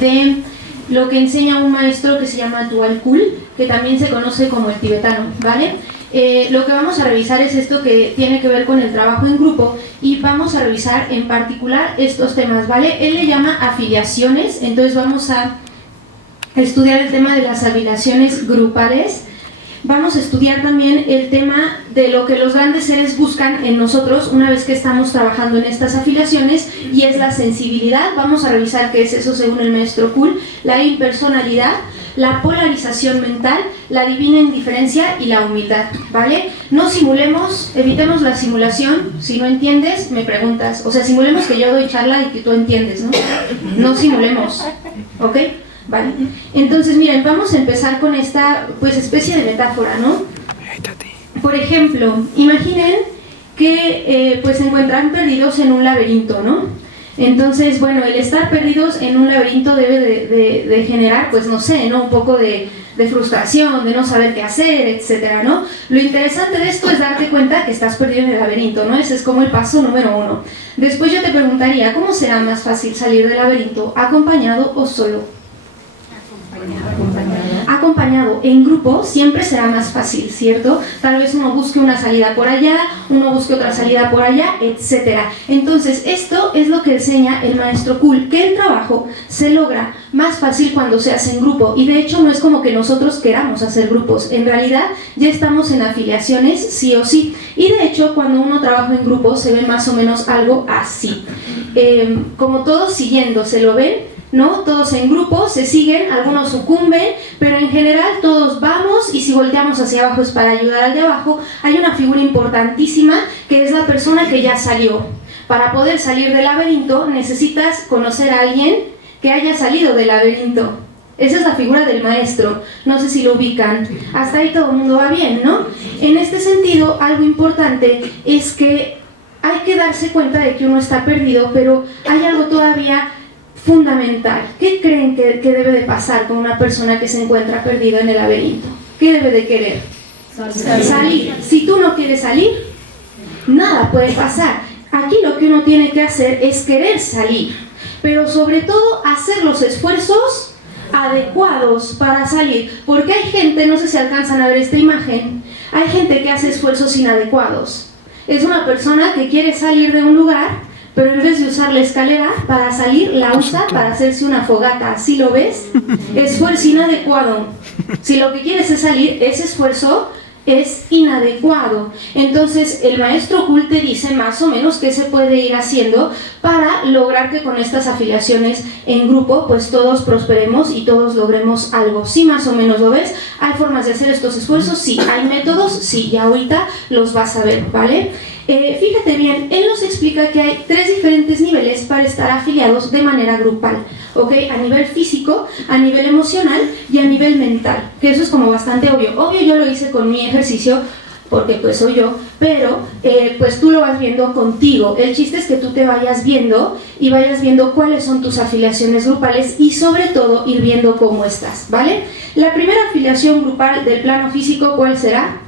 de lo que enseña un maestro que se llama Tual Kul, que también se conoce como el tibetano, ¿vale? Lo que vamos a revisar es esto que tiene que ver con el trabajo en grupo y vamos a revisar en particular estos temas, ¿vale? Él le llama afiliaciones, entonces vamos a estudiar el tema de las afiliaciones grupales. Vamos a estudiar también el tema de lo que los grandes seres buscan en nosotros una vez que estamos trabajando en estas afiliaciones, y es la sensibilidad. Vamos a revisar qué es eso según el maestro Kul, la impersonalidad, la polarización mental, la divina indiferencia y la humildad, ¿vale? No simulemos, evitemos la simulación. Si no entiendes, me preguntas. O sea, simulemos que yo doy charla y que tú entiendes, ¿no? No simulemos, ¿ok? Vale, entonces miren, vamos a empezar con esta pues especie de metáfora, ¿no? Por ejemplo, imaginen que pues se encuentran perdidos en un laberinto, ¿no? Entonces, bueno, el estar perdidos en un laberinto debe de generar, pues no sé, ¿no? Un poco de frustración, de no saber qué hacer, etcétera, ¿no? Lo interesante de esto es darte cuenta que estás perdido en el laberinto, ¿no? Ese es como el paso número 1. Después yo te preguntaría, ¿cómo será más fácil salir del laberinto, acompañado o solo? Acompañado. En grupo siempre será más fácil, ¿cierto? Tal vez uno busque una salida por allá, uno busque otra salida por allá, etcétera. Entonces, esto es lo que enseña el maestro Kul, que el trabajo se logra más fácil cuando se hace en grupo, y de hecho no es como que nosotros queramos hacer grupos, en realidad ya estamos en afiliaciones sí o sí, y de hecho cuando uno trabaja en grupo se ve más o menos algo así, como todos siguiéndose, ¿lo ven? ¿No? Todos en grupo se siguen, algunos sucumben, pero en general todos vamos, y si volteamos hacia abajo es para ayudar al de abajo. Hay una figura importantísima que es la persona que ya salió. Para poder salir del laberinto necesitas conocer a alguien que haya salido del laberinto. Esa es la figura del maestro, no sé si lo ubican. Hasta ahí todo el mundo va bien, ¿no? En este sentido, algo importante es que hay que darse cuenta de que uno está perdido, pero hay algo todavía fundamental. ¿Qué creen que debe de pasar con una persona que se encuentra perdida en el laberinto? ¿Qué debe de querer? Salir. Si tú no quieres salir, nada puede pasar. Aquí lo que uno tiene que hacer es querer salir, pero sobre todo hacer los esfuerzos adecuados para salir, porque hay gente, no sé si alcanzan a ver esta imagen, hay gente que hace esfuerzos inadecuados. Es una persona que quiere salir de un lugar, pero en vez de usar la escalera para salir, la usa para hacerse una fogata. ¿Sí lo ves? Esfuerzo inadecuado. Si lo que quieres es salir, ese esfuerzo es inadecuado. Entonces el maestro Kul te dice más o menos qué se puede ir haciendo para lograr que con estas afiliaciones en grupo pues todos prosperemos y todos logremos algo. ¿Sí más o menos lo ves? ¿Hay formas de hacer estos esfuerzos? Sí. ¿Hay métodos? Sí, y ahorita los vas a ver, ¿vale? Fíjate bien, él nos explica que hay 3 diferentes niveles para estar afiliados de manera grupal, ¿ok? A nivel físico, a nivel emocional y a nivel mental, que eso es como bastante obvio. Obvio, yo lo hice con mi ejercicio porque pues soy yo, pero pues tú lo vas viendo contigo. El chiste es que tú te vayas viendo y vayas viendo cuáles son tus afiliaciones grupales y sobre todo ir viendo cómo estás, ¿vale? La primera afiliación grupal del plano físico, ¿cuál será?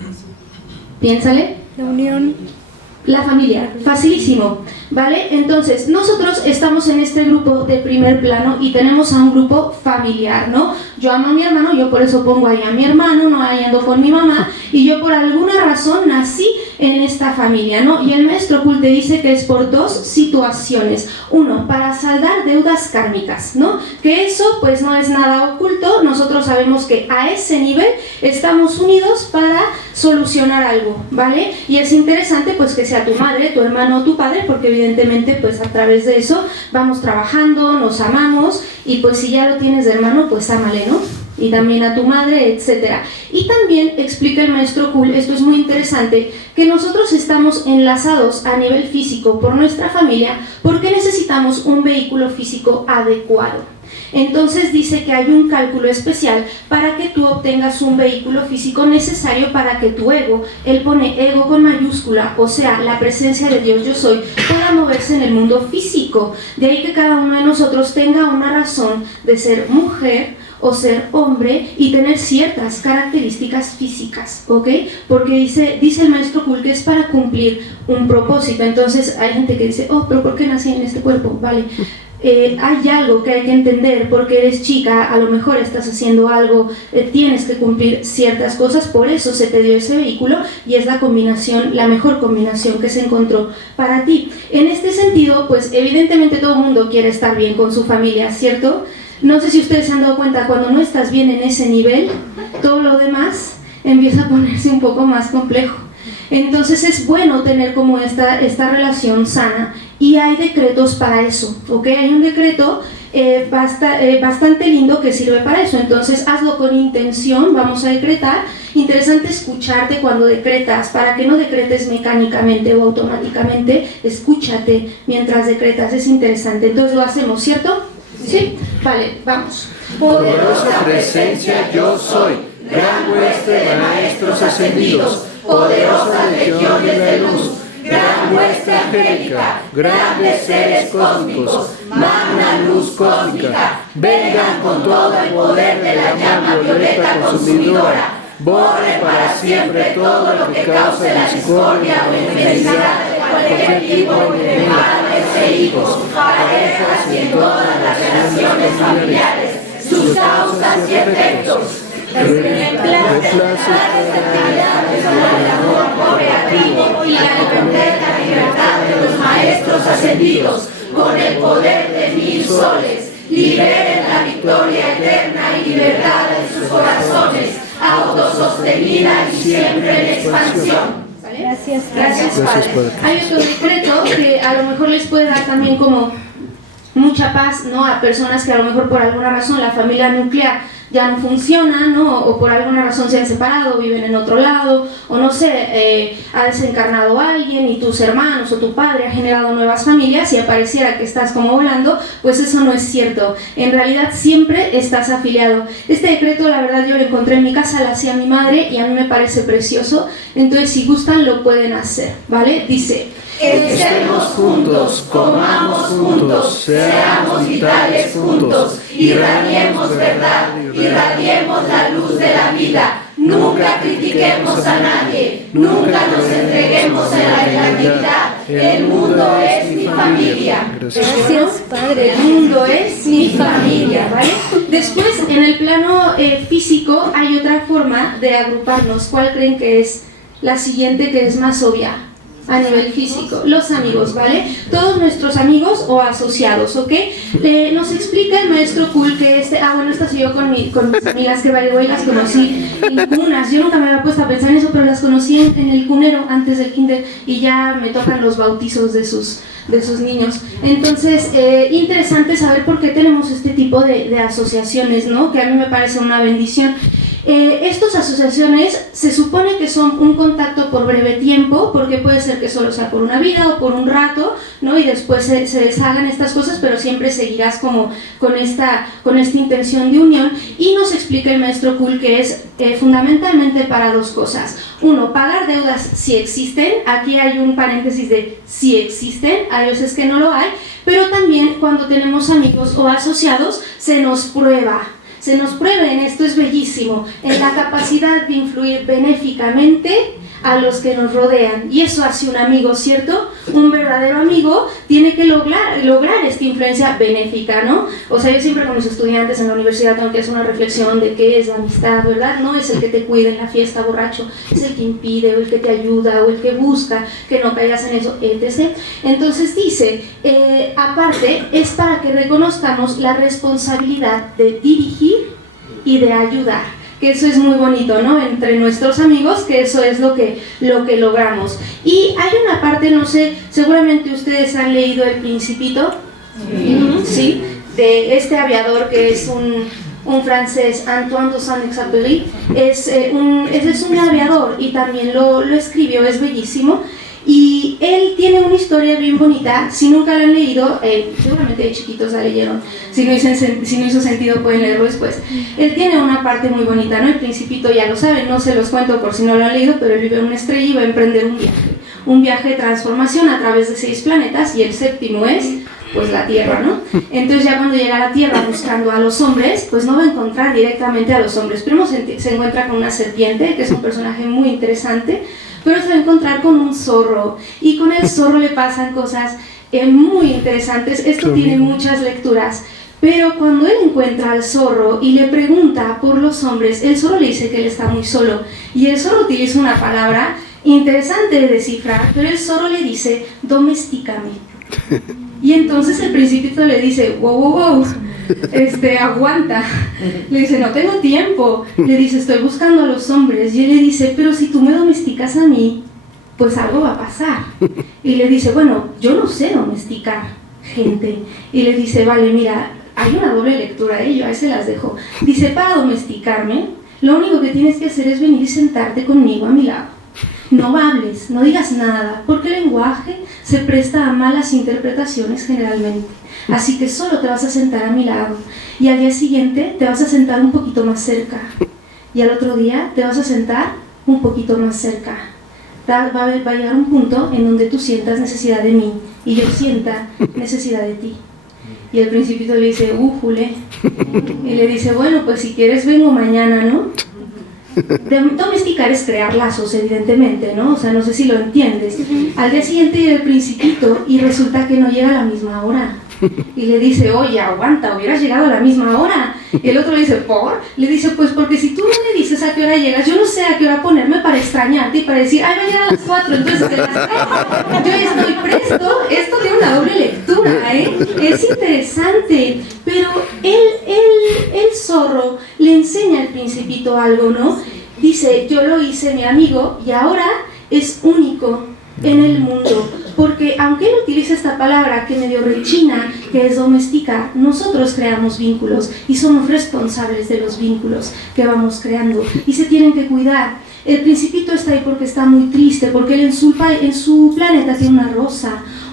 Piénsale. La unión. La familia, facilísimo, ¿vale? Entonces, nosotros estamos en este grupo de primer plano y tenemos a un grupo familiar, ¿no? Yo amo a mi hermano, yo por eso pongo ahí a mi hermano, no ahí ando con mi mamá, y yo por alguna razón nací en esta familia, ¿no? Y el maestro Kul te dice que es por 2 situaciones. Uno, para saldar deudas kármicas, ¿no? Que eso pues no es nada oculto, nosotros sabemos que a ese nivel estamos unidos para solucionar algo, ¿vale? Y es interesante pues que sea tu madre, tu hermano o tu padre, porque evidentemente pues a través de eso vamos trabajando, nos amamos, y pues si ya lo tienes de hermano pues ámale, ¿no? Y también a tu madre, etcétera. Y también explica el maestro Kul, esto es muy interesante, que nosotros estamos enlazados a nivel físico por nuestra familia porque necesitamos un vehículo físico adecuado. Entonces dice que hay un cálculo especial para que tú obtengas un vehículo físico necesario para que tu ego, él pone ego con mayúscula, o sea, la presencia de Dios yo soy, pueda moverse en el mundo físico. De ahí que cada uno de nosotros tenga una razón de ser mujer o ser hombre y tener ciertas características físicas, ¿ok? Porque dice el maestro Kul que es para cumplir un propósito. Entonces hay gente que dice, oh, pero ¿por qué nací en este cuerpo? Vale, hay algo que hay que entender porque eres chica, a lo mejor estás haciendo algo, tienes que cumplir ciertas cosas, por eso se te dio ese vehículo y es la combinación, la mejor combinación que se encontró para ti. En este sentido, pues evidentemente todo el mundo quiere estar bien con su familia, ¿cierto? No sé si ustedes se han dado cuenta, cuando no estás bien en ese nivel, todo lo demás empieza a ponerse un poco más complejo. Entonces es bueno tener como esta relación sana y hay decretos para eso, ¿ok? Hay un decreto bastante lindo que sirve para eso, entonces hazlo con intención, vamos a decretar. Interesante escucharte cuando decretas, para que no decretes mecánicamente o automáticamente, escúchate mientras decretas, es interesante. Entonces lo hacemos, ¿cierto? ¿Sí? Vale, vamos. Poderosa presencia yo soy, gran hueste de maestros ascendidos, poderosas legiones de luz, gran hueste angélica, grandes seres cósmicos, magna luz cósmica, vengan con todo el poder de la llama violeta consumidora, borre para siempre todo lo que cause la discordia o infelicidad de cualquier tipo entre padres e hijos, parejas y en todas las relaciones familiares, sus causas y efectos. Reemplace actividades como el amor cooperativo y la completa libertad de los maestros ascendidos con el poder de 1000 soles. Liberen la victoria eterna y libertad en sus corazones, autosostenida y siempre en expansión. Gracias, Padre. Hay otro decreto que a lo mejor les puede dar también como mucha paz, ¿no? A personas que a lo mejor por alguna razón la familia nuclear ya no funciona, ¿no? O por alguna razón se han separado, viven en otro lado, o no sé, ha desencarnado alguien y tus hermanos o tu padre ha generado nuevas familias y apareciera que estás como volando, pues eso no es cierto. En realidad siempre estás afiliado. Este decreto, la verdad, yo lo encontré en mi casa, lo hacía mi madre y a mí me parece precioso, entonces si gustan lo pueden hacer, ¿vale? Dice: estemos juntos, comamos juntos, seamos vitales juntos, irradiemos verdad, irradiemos la luz de la vida, nunca critiquemos a nadie, nunca nos entreguemos en la eternidad, el mundo es mi familia. Gracias, Padre. El mundo es mi familia, ¿vale? Después, en el plano físico, hay otra forma de agruparnos. ¿Cuál creen que es la siguiente, que es más obvia? A nivel físico, los amigos, ¿vale? Todos nuestros amigos o asociados, ¿ok? Nos explica el maestro Cool que esta soy yo con mis amigas que by the way las conocí en cunas. Yo nunca me había puesto a pensar en eso, pero las conocí en el cunero antes del kinder y ya me tocan los bautizos de sus niños. Entonces, interesante saber por qué tenemos este tipo de asociaciones, ¿no? Que a mí me parece una bendición. Estas asociaciones se supone que son un contacto por breve tiempo, porque puede ser que solo sea por una vida o por un rato, ¿no? Y después se deshagan estas cosas, pero siempre seguirás como con esta intención de unión. Y nos explica el maestro Cool que es fundamentalmente para dos cosas. Uno, pagar deudas si existen. Aquí hay un paréntesis de si existen, hay veces que no lo hay, pero también cuando tenemos amigos o asociados se nos prueba en esto, es bellísimo, en la capacidad de influir benéficamente a los que nos rodean, y eso hace un amigo, ¿cierto? Un verdadero amigo tiene que lograr esta influencia benéfica, ¿no? O sea, yo siempre con mis estudiantes en la universidad tengo que hacer una reflexión de qué es la amistad, ¿verdad? No es el que te cuida en la fiesta borracho, es el que impide, o el que te ayuda, o el que busca que no caigas en eso, etc. Entonces dice, aparte, es para que reconozcamos la responsabilidad de dirigir y de ayudar, que eso es muy bonito, ¿no? Entre nuestros amigos, que eso es lo que logramos. Y hay una parte, no sé, seguramente ustedes han leído El Principito, ¿sí? De este aviador que es un francés, Antoine de Saint-Exupéry. Es un aviador y también lo escribió, es bellísimo. Y él tiene una historia bien bonita. Si nunca la han leído, seguramente de chiquitos la leyeron. Si no hizo sentido pueden leerlo después. Él tiene una parte muy bonita, ¿no? El Principito ya lo saben, no se los cuento por si no lo han leído, pero él vive en una estrella y va a emprender un viaje de transformación a través de 6 planetas, y el séptimo es pues la Tierra, ¿no? Entonces ya cuando llega a la Tierra buscando a los hombres, pues no va a encontrar directamente a los hombres. Primero se encuentra con una serpiente, que es un personaje muy interesante, pero se va a encontrar con un zorro, y con el zorro le pasan cosas muy interesantes. Esto tiene muchas lecturas. Pero cuando él encuentra al zorro y le pregunta por los hombres, el zorro le dice que él está muy solo. Y el zorro utiliza una palabra interesante de descifrar, pero el zorro le dice, domestícame. Y entonces el principito le dice, wow, aguanta. Le dice, no tengo tiempo. Le dice, estoy buscando a los hombres. Y él le dice, pero si tú me domesticas a mí, pues algo va a pasar. Y le dice, bueno, yo no sé domesticar gente. Y le dice, vale, mira, hay una doble lectura, yo ahí se las dejo. Dice, para domesticarme, lo único que tienes que hacer es venir y sentarte conmigo a mi lado. No hables, no digas nada, porque el lenguaje se presta a malas interpretaciones generalmente. Así que solo te vas a sentar a mi lado. Y al día siguiente te vas a sentar un poquito más cerca. Y al otro día te vas a sentar un poquito más cerca. Va a llegar un punto en donde tú sientas necesidad de mí y yo sienta necesidad de ti. Y el principito le dice, jule. Y le dice, bueno, pues si quieres vengo mañana, ¿no? Domesticar es crear lazos, evidentemente, ¿no? O sea, no sé si lo entiendes. Al día siguiente llega el principito y resulta que no llega a la misma hora. Y le dice, oye, aguanta, hubieras llegado a la misma hora. Y el otro le dice, ¿por? Le dice, pues porque si tú no me dices a qué hora llegas, yo no sé a qué hora ponerme para extrañarte y para decir, ay, va a llegar a las 4, entonces de las 3, yo estoy presto. Esto tiene una doble lectura, es interesante. Pero el zorro le enseña al principito algo, ¿no? Dice, yo lo hice, mi amigo, y ahora es único en el mundo, porque aunque él utiliza esta palabra que medio rechina, que es domestica, nosotros creamos vínculos y somos responsables de los vínculos que vamos creando y se tienen que cuidar. El principito está ahí porque está muy triste, porque él en su planeta tiene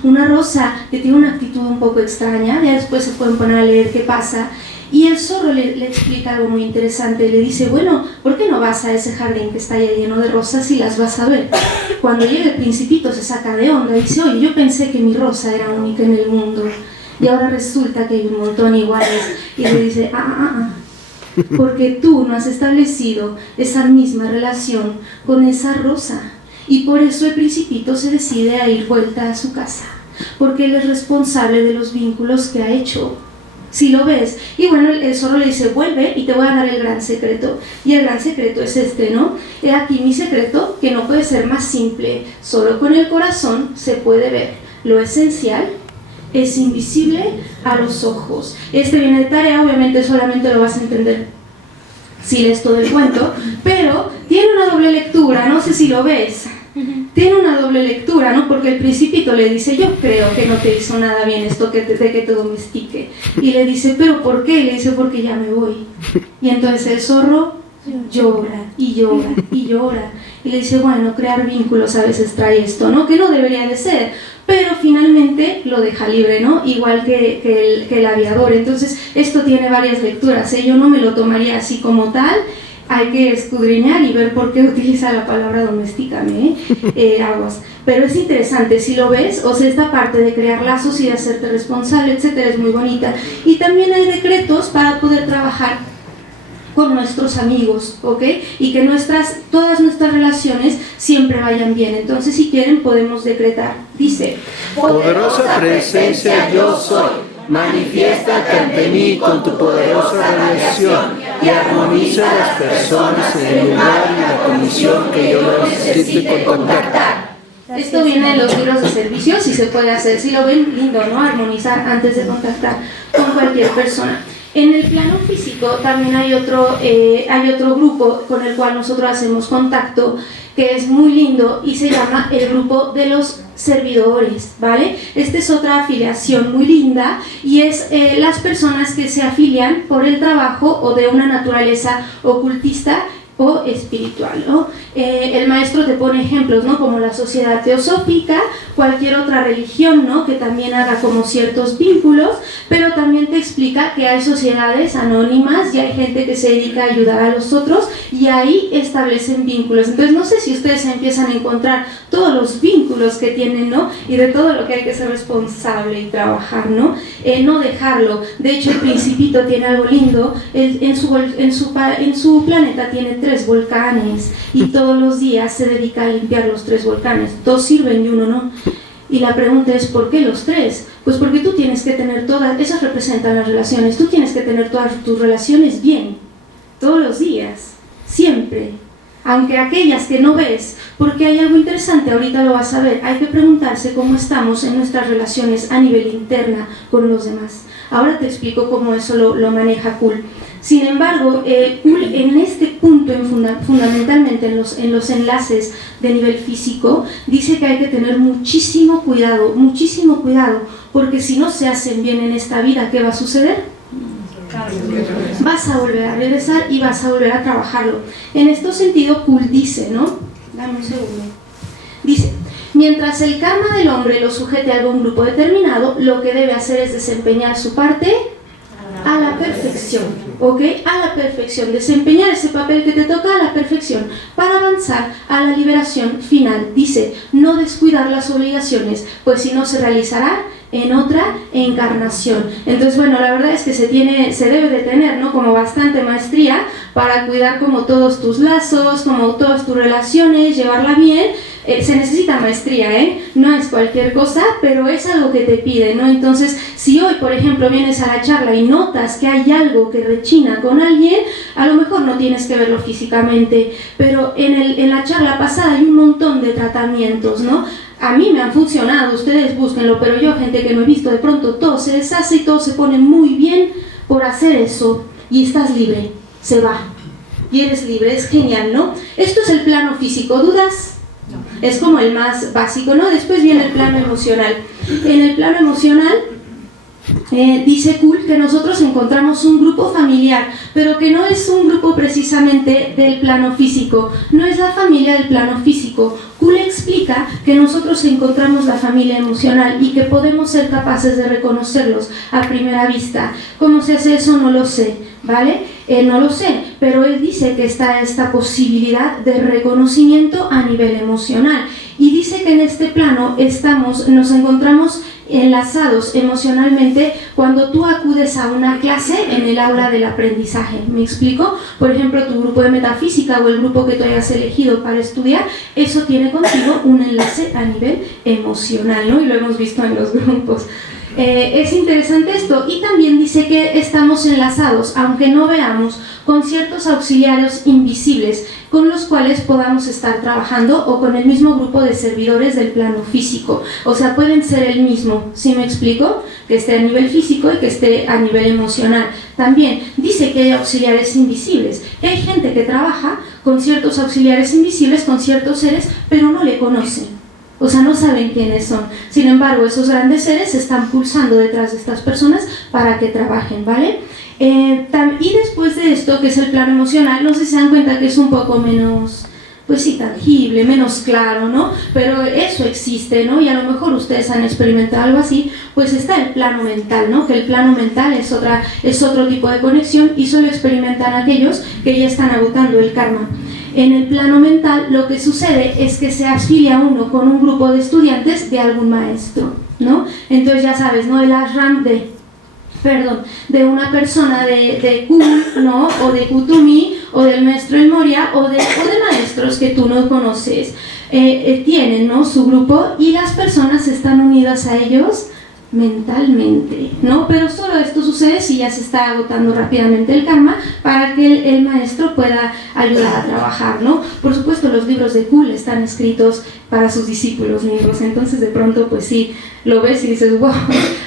una rosa que tiene una actitud un poco extraña. Ya después se pueden poner a leer qué pasa. Y el zorro le explica algo muy interesante, le dice, bueno, ¿por qué no vas a ese jardín que está allá lleno de rosas y las vas a ver? Cuando llega el principito se saca de onda y dice, oye, yo pensé que mi rosa era única en el mundo y ahora resulta que hay un montón iguales. Y le dice, porque tú no has establecido esa misma relación con esa rosa. Y por eso el principito se decide a ir vuelta a su casa, porque él es responsable de los vínculos que ha hecho. Si lo ves. Y bueno, el zorro le dice, vuelve y te voy a dar el gran secreto. Y el gran secreto es ¿no? He aquí mi secreto, que no puede ser más simple. Solo con el corazón se puede ver. Lo esencial es invisible a los ojos. Viene de tarea, obviamente solamente lo vas a entender si lees todo el cuento, pero tiene una doble lectura, no sé si lo ves. Tiene una doble lectura, ¿no? Porque el principito le dice, yo creo que no te hizo nada bien esto de que te domestique. Y le dice, ¿pero por qué? Le dice, porque ya me voy. Y entonces el zorro llora y llora y llora. Y le dice, bueno, crear vínculos a veces trae esto, ¿no? Que no debería de ser. Pero finalmente lo deja libre, ¿no? Igual que el aviador. Entonces, esto tiene varias lecturas, Yo no me lo tomaría así como tal. Hay que escudriñar y ver por qué utiliza la palabra domestícame, aguas. Pero es interesante, si lo ves, o sea, esta parte de crear lazos y de hacerte responsable, etcétera, es muy bonita. Y también hay decretos para poder trabajar con nuestros amigos, ¿ok? Y que todas nuestras relaciones siempre vayan bien. Entonces, si quieren, podemos decretar. Dice, poderosa presencia yo soy, manifiéstate ante mí con tu poderosa radiación y armoniza a las personas en el lugar y la condición que yo necesite contactar. Esto viene de los libros de servicio, si se puede hacer, si lo ven, lindo, ¿no? Armonizar antes de contactar con cualquier persona. En el plano físico también hay otro grupo con el cual nosotros hacemos contacto, que es muy lindo y se llama el grupo de los servidores, ¿vale? Esta es otra afiliación muy linda y es las personas que se afilian por el trabajo o de una naturaleza ocultista o espiritual, ¿no? El maestro te pone ejemplos, ¿no? Como la sociedad teosófica, cualquier otra religión, ¿no? Que también haga como ciertos vínculos, pero también te explica que hay sociedades anónimas y hay gente que se dedica a ayudar a los otros y ahí establecen vínculos. Entonces no sé si ustedes empiezan a encontrar todos los vínculos que tienen, ¿no? Y de todo lo que hay que ser responsable y trabajar, ¿no? No dejarlo. De hecho, el principito tiene algo lindo. En su planeta tiene 3 volcanes y todos los días se dedica a limpiar los 3 volcanes. 2 sirven y 1 no. Y la pregunta es, ¿por qué los 3? Pues porque tú tienes que tener todas, esas representan las relaciones, tú tienes que tener todas tus relaciones bien, todos los días, siempre. Aunque aquellas que no ves, porque hay algo interesante, ahorita lo vas a ver, hay que preguntarse cómo estamos en nuestras relaciones a nivel interna con los demás. Ahora te explico cómo eso lo maneja Kuhl. Sin embargo, Kuhl en este punto, fundamentalmente en los enlaces de nivel físico, dice que hay que tener muchísimo cuidado, porque si no se hacen bien en esta vida, ¿qué va a suceder? Vas a volver a regresar y vas a volver a trabajarlo. En este sentido, Kuhl dice, ¿no? Dame un segundo. Dice, mientras el karma del hombre lo sujete a algún grupo determinado, lo que debe hacer es desempeñar su parte a la perfección, ¿ok? A la perfección, desempeñar ese papel que te toca a la perfección para avanzar a la liberación final. Dice, no descuidar las obligaciones, pues si no se realizará en otra encarnación. Entonces, bueno, la verdad es que se debe de tener, ¿no? Como bastante maestría para cuidar como todos tus lazos, como todas tus relaciones, llevarla bien. Se necesita maestría, no es cualquier cosa, pero es algo que te pide, ¿no? Entonces, si hoy, por ejemplo, vienes a la charla y notas que hay algo que rechina con alguien, a lo mejor no tienes que verlo físicamente, pero en la charla pasada hay un montón de tratamientos, ¿no? A mí me han funcionado, ustedes búsquenlo, pero yo, gente que no he visto, de pronto todo se deshace y todo se pone muy bien por hacer eso, y estás libre, se va, y eres libre, es genial, ¿no? Esto es el plano físico, ¿dudas? Es como el más básico, ¿no? Después viene el plano emocional. En el plano emocional dice Kuhl que nosotros encontramos un grupo familiar, pero que no es un grupo precisamente del plano físico, no es la familia del plano físico. Kuhl explica que nosotros encontramos la familia emocional y que podemos ser capaces de reconocerlos a primera vista. ¿Cómo se hace eso? No lo sé, ¿vale? No lo sé, pero él dice que está esta posibilidad de reconocimiento a nivel emocional y dice que en este plano nos encontramos enlazados emocionalmente cuando tú acudes a una clase en el aula del aprendizaje. ¿Me explico? Por ejemplo, tu grupo de metafísica o el grupo que tú hayas elegido para estudiar, eso tiene contigo un enlace a nivel emocional, ¿no? Y lo hemos visto en los grupos. Es interesante esto, y también dice que estamos enlazados, aunque no veamos, con ciertos auxiliares invisibles con los cuales podamos estar trabajando o con el mismo grupo de servidores del plano físico. O sea, pueden ser el mismo, ¿sí me explico? Que esté a nivel físico y que esté a nivel emocional. También dice que hay auxiliares invisibles. Hay gente que trabaja con ciertos auxiliares invisibles, con ciertos seres, pero no le conocen. O sea, no saben quiénes son. Sin embargo, esos grandes seres se están pulsando detrás de estas personas para que trabajen, ¿vale? Y después de esto, que es el plano emocional, no sé si se dan cuenta que es un poco menos, pues sí, tangible, menos claro, ¿no? Pero eso existe, ¿no? Y a lo mejor ustedes han experimentado algo así, pues está el plano mental, ¿no? Que el plano mental es otro tipo de conexión y solo experimentan aquellos que ya están agotando el karma. En el plano mental lo que sucede es que se afilia uno con un grupo de estudiantes de algún maestro, ¿no? Entonces ya sabes, ¿no? El ashram de una persona de Kuhl, ¿no? O de Kuthumi, o del maestro El Moria, o de maestros que tú no conoces, tienen, ¿no? Su grupo y las personas están unidas a ellos mentalmente, ¿no? Pero solo esto sucede si ya se está agotando rápidamente el karma para que el maestro pueda ayudar a trabajar, ¿no? Por supuesto, los libros de Kuhl están escritos para sus discípulos mismos, entonces de pronto pues sí, lo ves y dices, wow,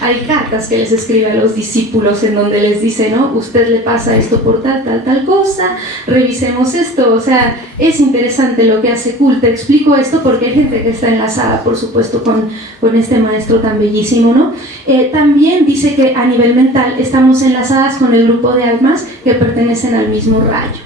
hay cartas que les escribe a los discípulos en donde les dice, ¿no? Usted le pasa esto por tal cosa, revisemos esto, o sea, es interesante lo que hace Kuhl. Te explico esto porque hay gente que está enlazada, por supuesto, con este maestro tan bellísimo, ¿no? También dice que a nivel mental estamos enlazadas con el grupo de almas que pertenecen al mismo rayo,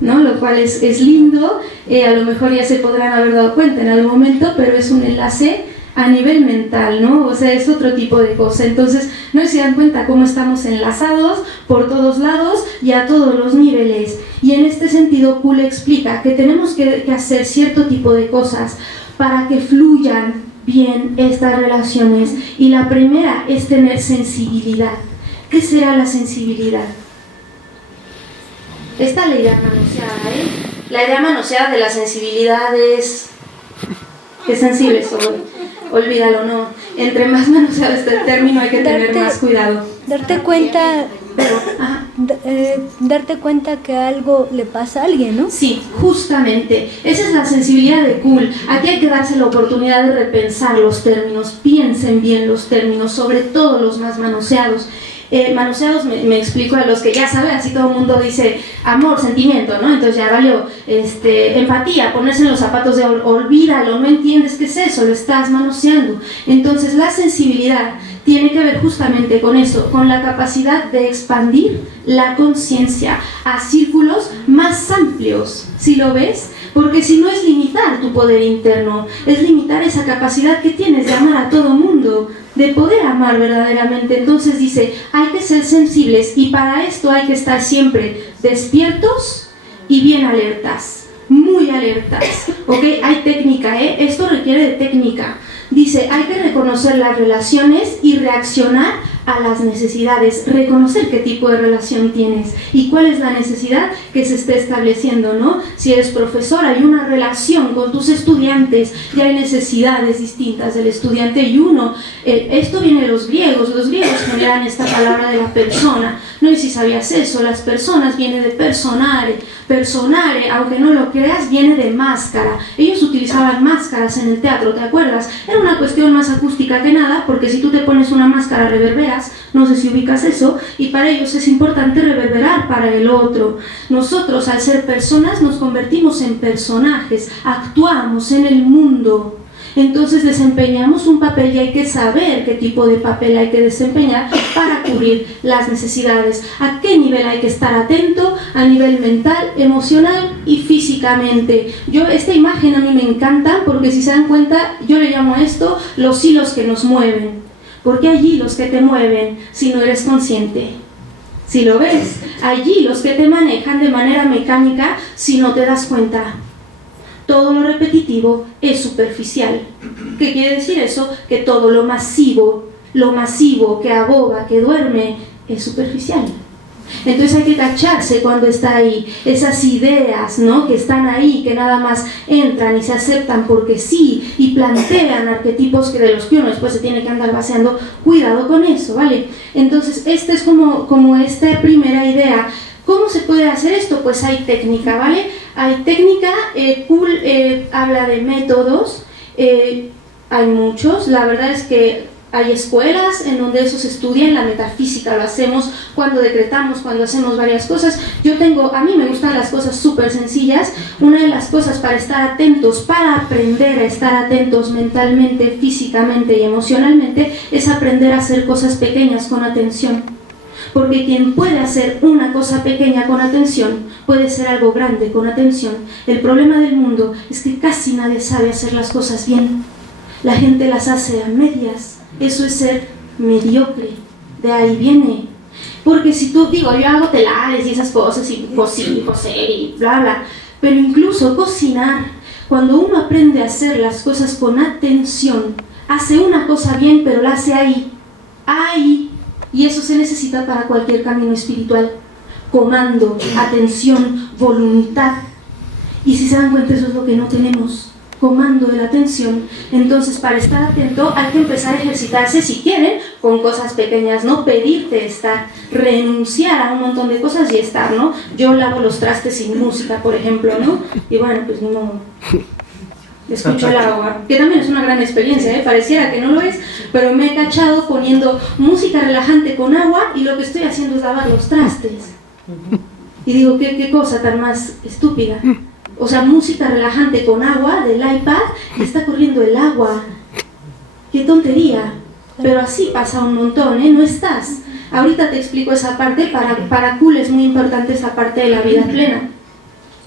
¿no? Lo cual es lindo, a lo mejor ya se podrán haber dado cuenta en algún momento, pero es un enlace a nivel mental, ¿no? O sea, es otro tipo de cosa. Entonces, no se dan cuenta cómo estamos enlazados por todos lados y a todos los niveles. Y en este sentido, Kuhl explica que tenemos que hacer cierto tipo de cosas para que fluyan bien estas relaciones. Y la primera es tener sensibilidad. ¿Qué será la sensibilidad? Esta es la idea manoseada, La idea manoseada de la sensibilidad es... Qué sensible soy. olvídalo, no. Entre más manoseado está el término hay que tener más cuidado. Darte cuenta, darte cuenta que algo le pasa a alguien, ¿no? Sí, justamente. Esa es la sensibilidad de Kuhl. Aquí hay que darse la oportunidad de repensar los términos. Piensen bien los términos, sobre todo los más manoseados. Manoseados me explico a los que ya saben, así todo el mundo dice amor, sentimiento, ¿no? Entonces ya valió, empatía, ponerse en los zapatos de olvídalo, no entiendes qué es eso, lo estás manoseando. Entonces la sensibilidad tiene que ver justamente con eso, con la capacidad de expandir la conciencia a círculos más amplios, ¿sí lo ves? Porque si no es limitar tu poder interno, es limitar esa capacidad que tienes de amar a todo mundo, de poder amar verdaderamente. Entonces dice, hay que ser sensibles y para esto hay que estar siempre despiertos y bien alertas, muy alertas, ¿ok? Hay técnica, esto requiere de técnica. Dice, hay que reconocer las relaciones y reaccionar a las necesidades, reconocer qué tipo de relación tienes y cuál es la necesidad que se esté estableciendo, ¿no? Si eres profesor, hay una relación con tus estudiantes y hay necesidades distintas del estudiante y uno. Esto viene de los griegos generan esta palabra de la persona, no sé si sabías eso, las personas viene de personare, aunque no lo creas, viene de máscara. Ellos utilizaban máscaras en el teatro, ¿te acuerdas? Era una cuestión más acústica que nada, porque si tú te pones una máscara reverberas, no sé si ubicas eso, y para ellos es importante reverberar para el otro. Nosotros, al ser personas, nos convertimos en personajes, actuamos en el mundo. Entonces desempeñamos un papel y hay que saber qué tipo de papel hay que desempeñar para cubrir las necesidades. ¿A qué nivel hay que estar atento? A nivel mental, emocional y físicamente. Esta imagen a mí me encanta porque si se dan cuenta, yo le llamo a esto los hilos que nos mueven. Porque hay hilos que te mueven si no eres consciente. Si lo ves, hay hilos que te manejan de manera mecánica si no te das cuenta. Todo lo repetitivo es superficial. ¿Qué quiere decir eso? Que todo lo masivo que aboga, que duerme, es superficial. Entonces hay que cacharse cuando está ahí, esas ideas, ¿no?, que están ahí, que nada más entran y se aceptan porque sí, y plantean arquetipos de los que uno después se tiene que andar vaciando. Cuidado con eso, ¿vale? Entonces esta es como esta primera idea. ¿Cómo se puede hacer esto? Pues hay técnica, ¿vale? Hay técnica, Kuhl habla de métodos, hay muchos, la verdad es que hay escuelas en donde eso se estudia, en la metafísica lo hacemos cuando decretamos, cuando hacemos varias cosas. A mí me gustan las cosas súper sencillas. Una de las cosas para estar atentos, para aprender a estar atentos mentalmente, físicamente y emocionalmente, es aprender a hacer cosas pequeñas con atención. Porque quien puede hacer una cosa pequeña con atención, puede ser algo grande con atención. El problema del mundo es que casi nadie sabe hacer las cosas bien. La gente las hace a medias. Eso es ser mediocre. De ahí viene. Porque si tú, yo hago telares y esas cosas, y coser y bla, bla. Pero incluso cocinar, cuando uno aprende a hacer las cosas con atención, hace una cosa bien, pero la hace ahí. Y eso se necesita para cualquier camino espiritual. Comando, atención, voluntad. Y si se dan cuenta, eso es lo que no tenemos. Comando de la atención. Entonces, para estar atento hay que empezar a ejercitarse, si quieren, con cosas pequeñas, no pedirte estar, renunciar a un montón de cosas y estar, ¿no? Yo lavo los trastes sin música, por ejemplo, ¿no? Y bueno, pues no... escucho el agua, que también es una gran experiencia, pareciera que no lo es, pero me he cachado poniendo música relajante con agua y lo que estoy haciendo es lavar los trastes. Y digo, qué cosa tan más estúpida. O sea, música relajante con agua del iPad y está corriendo el agua. ¡Qué tontería! Pero así pasa un montón, ¿eh? No estás. Ahorita te explico esa parte, para Kuhl es muy importante esa parte de la vida plena.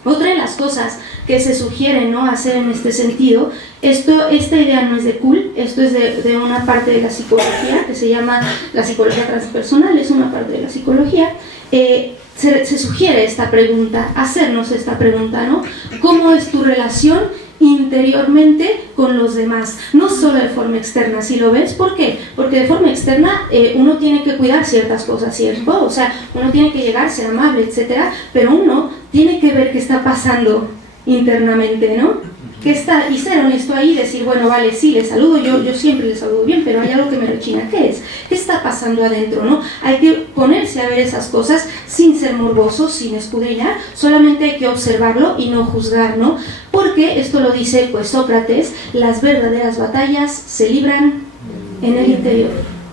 Otra de las cosas que se sugiere, ¿no?, hacer en este sentido, esta idea no es de Kuhl, esto es de una parte de la psicología que se llama la psicología transpersonal, es una parte de la psicología. Se sugiere esta pregunta, hacernos esta pregunta, ¿no? ¿Cómo es tu relación interiormente con los demás? No solo de forma externa, ¿sí lo ves? ¿Por qué? Porque de forma externa uno tiene que cuidar ciertas cosas, ¿cierto? O sea, uno tiene que llegar, ser amable, etcétera, pero uno tiene que ver qué está pasando internamente, ¿no? que está, y ser honesto ahí, decir, bueno, vale, sí, le saludo, yo siempre le saludo bien, pero hay algo que me rechina. ¿Qué es? ¿Qué está pasando adentro, no? Hay que ponerse a ver esas cosas sin ser morbosos, sin escudriñar, solamente hay que observarlo y no juzgar, ¿no? Porque, esto lo dice pues Sócrates, las verdaderas batallas se libran en el interior,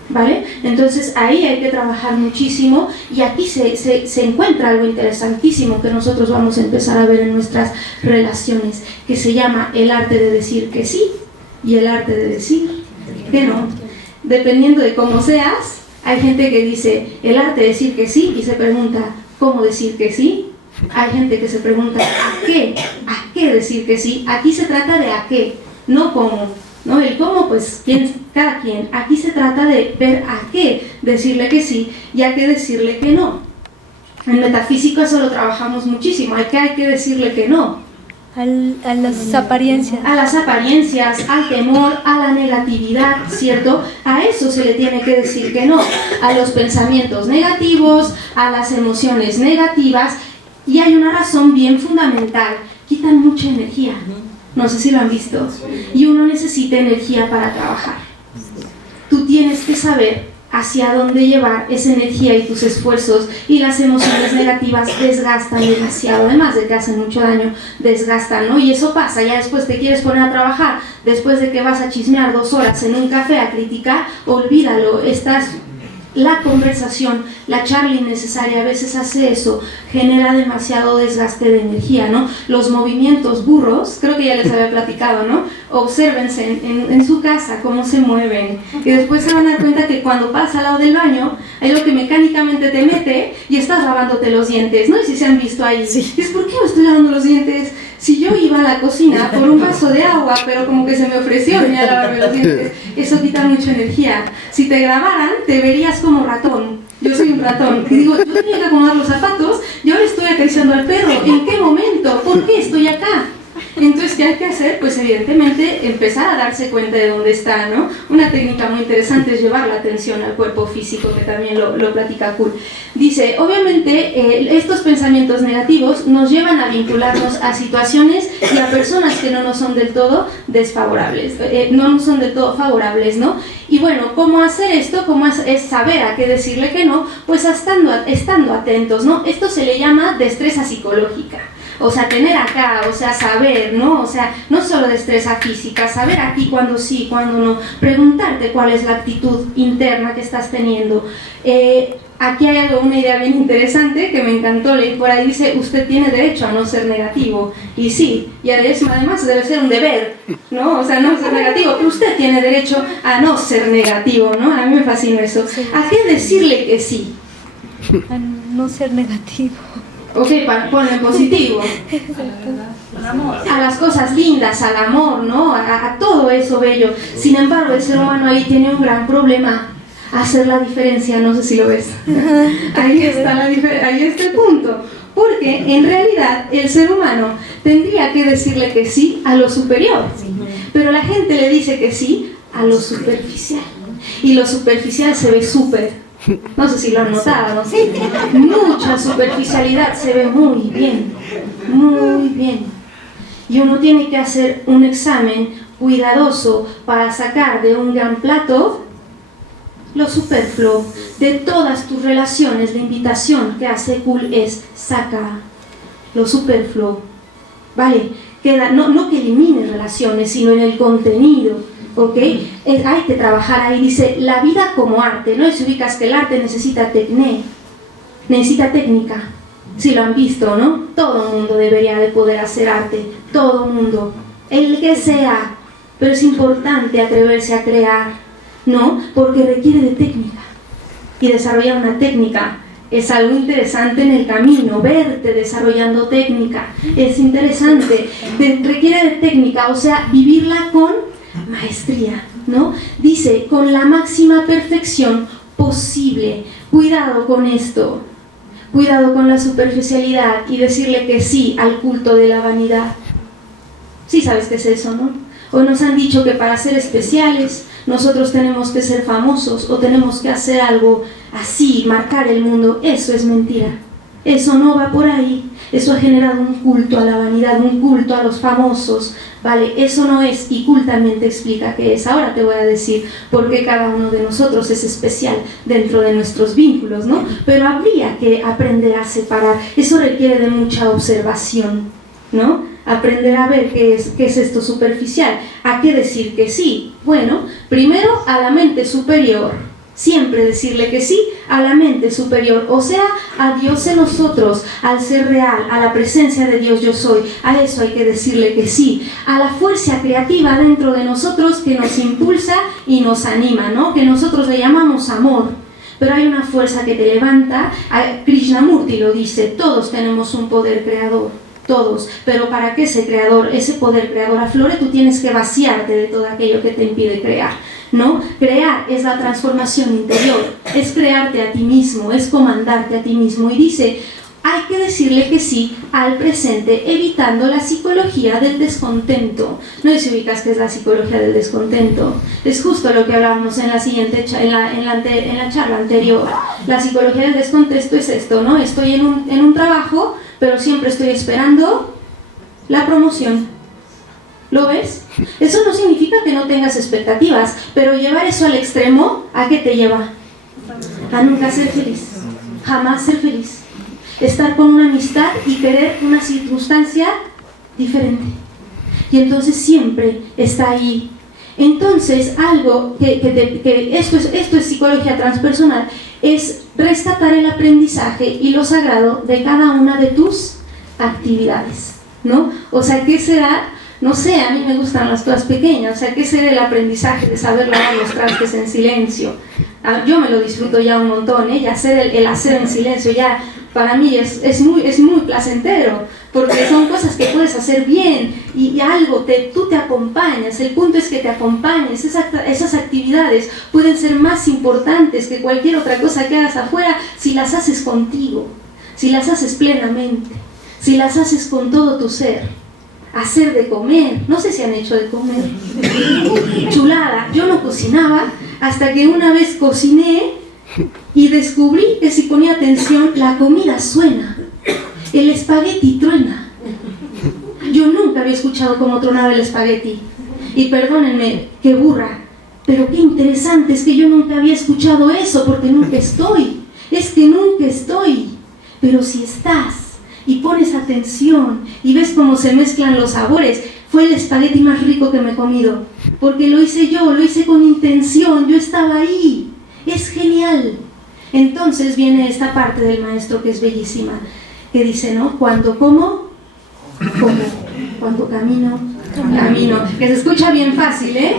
¿vale? Entonces ahí hay que trabajar muchísimo, y aquí se encuentra algo interesantísimo que nosotros vamos a empezar a ver en nuestras relaciones, que se llama el arte de decir que sí y el arte de decir que no. Dependiendo de cómo seas, hay gente que dice el arte de decir que sí y se pregunta ¿cómo decir que sí? Hay gente que se pregunta ¿a qué decir que sí? Aquí se trata de a qué, no cómo, ¿no? El cómo, pues, cada quien. Aquí se trata de ver a qué decirle que sí y a qué decirle que no. En metafísica eso lo trabajamos muchísimo. ¿A qué hay que decirle que no? A las apariencias. A las apariencias, al temor, a la negatividad, ¿cierto? A eso se le tiene que decir que no. A los pensamientos negativos, a las emociones negativas. Y hay una razón bien fundamental. Quitan mucha energía. No sé si lo han visto. Y uno necesita energía para trabajar. Tú tienes que saber hacia dónde llevar esa energía y tus esfuerzos, y las emociones negativas desgastan demasiado, además de que hacen mucho daño, desgastan, ¿no? Y eso pasa, ya después te quieres poner a trabajar, después de que vas a chismear 2 horas en un café a criticar, olvídalo, la conversación, la charla innecesaria a veces hace eso, genera demasiado desgaste de energía, ¿no? Los movimientos burros, creo que ya les había platicado, ¿no? Obsérvense en su casa cómo se mueven, y después se van a dar cuenta que cuando pasa al lado del baño hay algo que mecánicamente te mete y estás lavándote los dientes, ¿no? Y si se han visto ahí, sí. Es ¿por qué me estoy lavando los dientes? Si yo iba a la cocina por un vaso de agua, pero como que se me ofreció venir a lavarme los dientes, eso quita mucha energía. Si te grabaran, te verías como ratón. Yo soy un ratón. Y digo, yo tenía que acomodar los zapatos, yo le estoy acariciando al perro. ¿En qué momento? ¿Por qué estoy acá? Entonces, ¿qué hay que hacer? Pues evidentemente empezar a darse cuenta de dónde está, ¿no? Una técnica muy interesante es llevar la atención al cuerpo físico, que también lo platica Kuhl. Dice, obviamente estos pensamientos negativos nos llevan a vincularnos a situaciones y a personas que no nos son del todo desfavorables, no nos son del todo favorables, ¿no? Y bueno, ¿cómo hacer esto? ¿Cómo es saber a qué decirle que no? Pues estando atentos, ¿no? Esto se le llama destreza psicológica. O sea, tener acá, o sea, saber, ¿no? O sea, no solo destreza física, saber aquí cuándo sí, cuándo no, preguntarte cuál es la actitud interna que estás teniendo. Aquí hay una idea bien interesante que me encantó leer por ahí, dice, usted tiene derecho a no ser negativo. Y sí, y además debe ser un deber, ¿no? O sea, no ser negativo, pero usted tiene derecho a no ser negativo, ¿no? A mí me fascina eso. ¿A qué decirle que sí? A no ser negativo. Ok, ponle positivo. A las cosas lindas, al amor, ¿no? A todo eso bello. Sin embargo, el ser humano ahí tiene un gran problema. Hacer la diferencia, no sé si lo ves. Ahí está ahí está el punto. Porque en realidad el ser humano tendría que decirle que sí a lo superior. Pero la gente le dice que sí a lo superficial. Y lo superficial se ve súper. No sé si lo han notado, ¿no? Mucha superficialidad, se ve muy bien, muy bien. Y uno tiene que hacer un examen cuidadoso para sacar de un gran plato lo superfluo. De todas tus relaciones, la invitación que hace Kuhl es saca lo superfluo, ¿vale? No que elimines relaciones, sino en el contenido. ¿Ok? Hay que trabajar ahí, dice, la vida como arte, ¿no? Y si ubicas que el arte necesita técnica, si lo han visto, ¿no? Todo el mundo debería de poder hacer arte, todo el mundo, el que sea, pero es importante atreverse a crear, ¿no? Porque requiere de técnica, y desarrollar una técnica es algo interesante en el camino, verte desarrollando técnica, es interesante, requiere de técnica, o sea, vivirla con maestría, ¿no? Dice, con la máxima perfección posible. Cuidado con esto, cuidado con la superficialidad y decirle que sí al culto de la vanidad. Sí sabes qué es eso, ¿no? O nos han dicho que para ser especiales nosotros tenemos que ser famosos o tenemos que hacer algo así, marcar el mundo. Eso es mentira. Eso no va por ahí. Eso ha generado un culto a la vanidad, un culto a los famosos, ¿vale? Eso no es, y Kul también te explica qué es. Ahora te voy a decir por qué cada uno de nosotros es especial dentro de nuestros vínculos, ¿no? Pero habría que aprender a separar. Eso requiere de mucha observación, ¿no? Aprender a ver qué es esto superficial. ¿A qué decir que sí? Bueno, primero a la mente superior. Siempre decirle que sí a la mente superior, o sea, a Dios en nosotros, al ser real, a la presencia de Dios yo soy. A eso hay que decirle que sí. A la fuerza creativa dentro de nosotros que nos impulsa y nos anima, ¿no? Que nosotros le llamamos amor. Pero hay una fuerza que te levanta. Krishnamurti lo dice, todos tenemos un poder creador. Todos, pero para que ese poder creador aflore, tú tienes que vaciarte de todo aquello que te impide crear, ¿no? Crear es la transformación interior, es crearte a ti mismo, es comandarte a ti mismo. Y dice, hay que decirle que sí al presente, evitando la psicología del descontento. No sé si ubicas qué es la psicología del descontento. Es justo lo que hablábamos en la charla anterior. La psicología del descontento es esto, ¿no? Estoy en un trabajo, pero siempre estoy esperando la promoción. ¿Lo ves? Eso no significa que no tengas expectativas, pero llevar eso al extremo, ¿a qué te lleva? A nunca ser feliz, jamás ser feliz. Estar con una amistad y querer una circunstancia diferente. Y entonces siempre está ahí. Entonces, algo esto es psicología transpersonal, es rescatar el aprendizaje y lo sagrado de cada una de tus actividades, ¿no? O sea, ¿qué será? No sé, a mí me gustan las cosas pequeñas. O sea, ¿qué será el aprendizaje de saber lavar los trastes en silencio? Yo me lo disfruto ya un montón, ¿eh? Ya hacer el hacer en silencio ya para mí es muy placentero, porque son cosas que puedes hacer bien y algo, tú te acompañas. El punto es que te acompañes. Esas actividades pueden ser más importantes que cualquier otra cosa que hagas afuera si las haces contigo, si las haces plenamente, si las haces con todo tu ser. Hacer de comer, no sé si han hecho de comer. Chulada, yo no cocinaba hasta que una vez cociné y descubrí que si ponía atención la comida suena, el espagueti truena. Yo nunca había escuchado cómo tronaba el espagueti, y perdónenme, qué burra, pero qué interesante, es que yo nunca había escuchado eso, porque nunca estoy, pero si estás y pones atención y ves cómo se mezclan los sabores, fue el espagueti más rico que me he comido, porque lo hice yo, lo hice con intención, yo estaba ahí. Es genial. Entonces viene esta parte del maestro que es bellísima, que dice, ¿no? Cuando como, cuando camino, que se escucha bien fácil, ¿eh?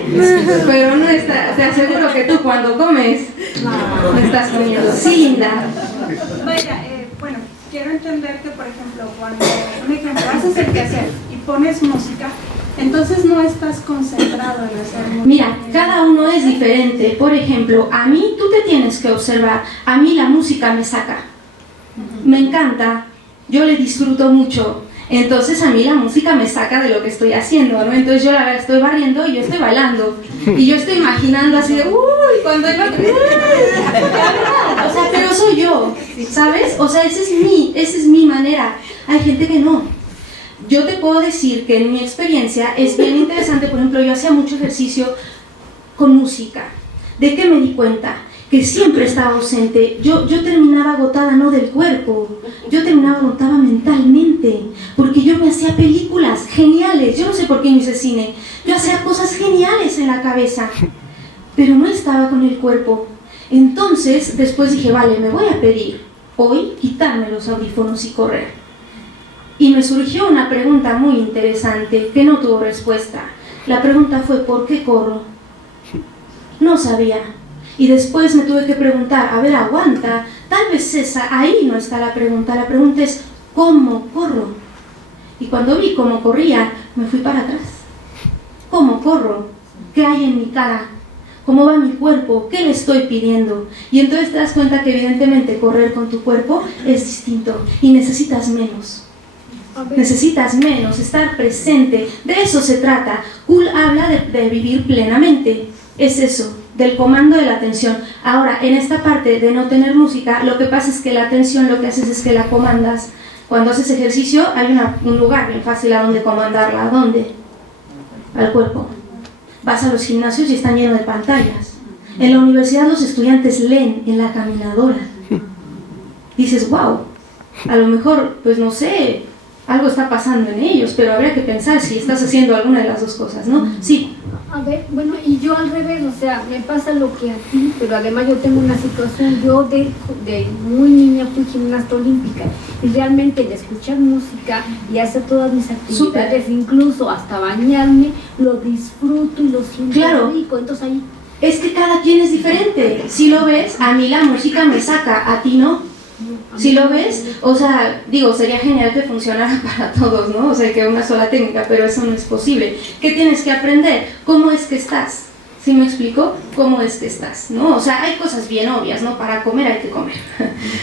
Pero no está, te aseguro que tú cuando comes no estás comiendo. Sí, Linda. Vaya, bueno, quiero entender que, por ejemplo, cuando, un ejemplo, haces el quehacer y pones música, entonces no estás concentrado en hacer música. Mira, cada uno es diferente. Por ejemplo, a mí tú te tienes que observar. A mí la música me saca. Me encanta. Yo le disfruto mucho. Entonces a mí la música me saca de lo que estoy haciendo, ¿no? Entonces yo la verdad estoy barriendo y yo estoy bailando. Y yo estoy imaginando así de, cuando iba... O sea, pero soy yo, ¿sabes? O sea, esa es mi manera. Hay gente que no. Yo te puedo decir que en mi experiencia es bien interesante. Por ejemplo, yo hacía mucho ejercicio con música. ¿De qué me di cuenta? Que siempre estaba ausente. Yo terminaba agotada no del cuerpo, yo terminaba agotada mentalmente, porque yo me hacía películas geniales. Yo no sé por qué no hice cine. Yo hacía cosas geniales en la cabeza, pero no estaba con el cuerpo. Entonces, después dije, vale, me voy a pedir hoy quitarme los audífonos y correr. Y me surgió una pregunta muy interesante que no tuvo respuesta. La pregunta fue, ¿por qué corro? No sabía. Y después me tuve que preguntar, a ver, aguanta, tal vez ahí no está la pregunta es, ¿cómo corro? Y cuando vi cómo corría, me fui para atrás. ¿Cómo corro? ¿Qué hay en mi cara? ¿Cómo va mi cuerpo? ¿Qué le estoy pidiendo? Y entonces te das cuenta que evidentemente correr con tu cuerpo es distinto y necesitas menos. Necesitas menos, estar presente. De eso se trata. Kul habla de vivir plenamente. Es eso, del comando de la atención. Ahora, en esta parte de no tener música, lo que pasa es que la atención lo que haces es que la comandas. Cuando haces ejercicio hay un lugar bien fácil a donde comandarla. ¿A dónde? Al cuerpo. Vas a los gimnasios y están llenos de pantallas. En la universidad los estudiantes leen en la caminadora. Dices, wow, a lo mejor, pues no sé, algo está pasando en ellos, pero habría que pensar si estás haciendo alguna de las dos cosas, ¿no? Sí. A ver, bueno, y yo al revés, o sea, me pasa lo que a ti, pero además yo tengo una situación, yo de muy niña fui gimnasta olímpica, y realmente el escuchar música y hacer todas mis actividades, Súper. Incluso hasta bañarme, lo disfruto y lo siento Claro. rico, entonces ahí... Es que cada quien es diferente. Si lo ves, a mí la música me saca, a ti no. Si lo ves, o sea, digo, sería genial que funcionara para todos, ¿no? O sea, que una sola técnica, pero eso no es posible. ¿Qué tienes que aprender? ¿Cómo es que estás? ¿Sí me explico? ¿Cómo es que estás? ¿No? O sea, hay cosas bien obvias, ¿no? Para comer hay que comer.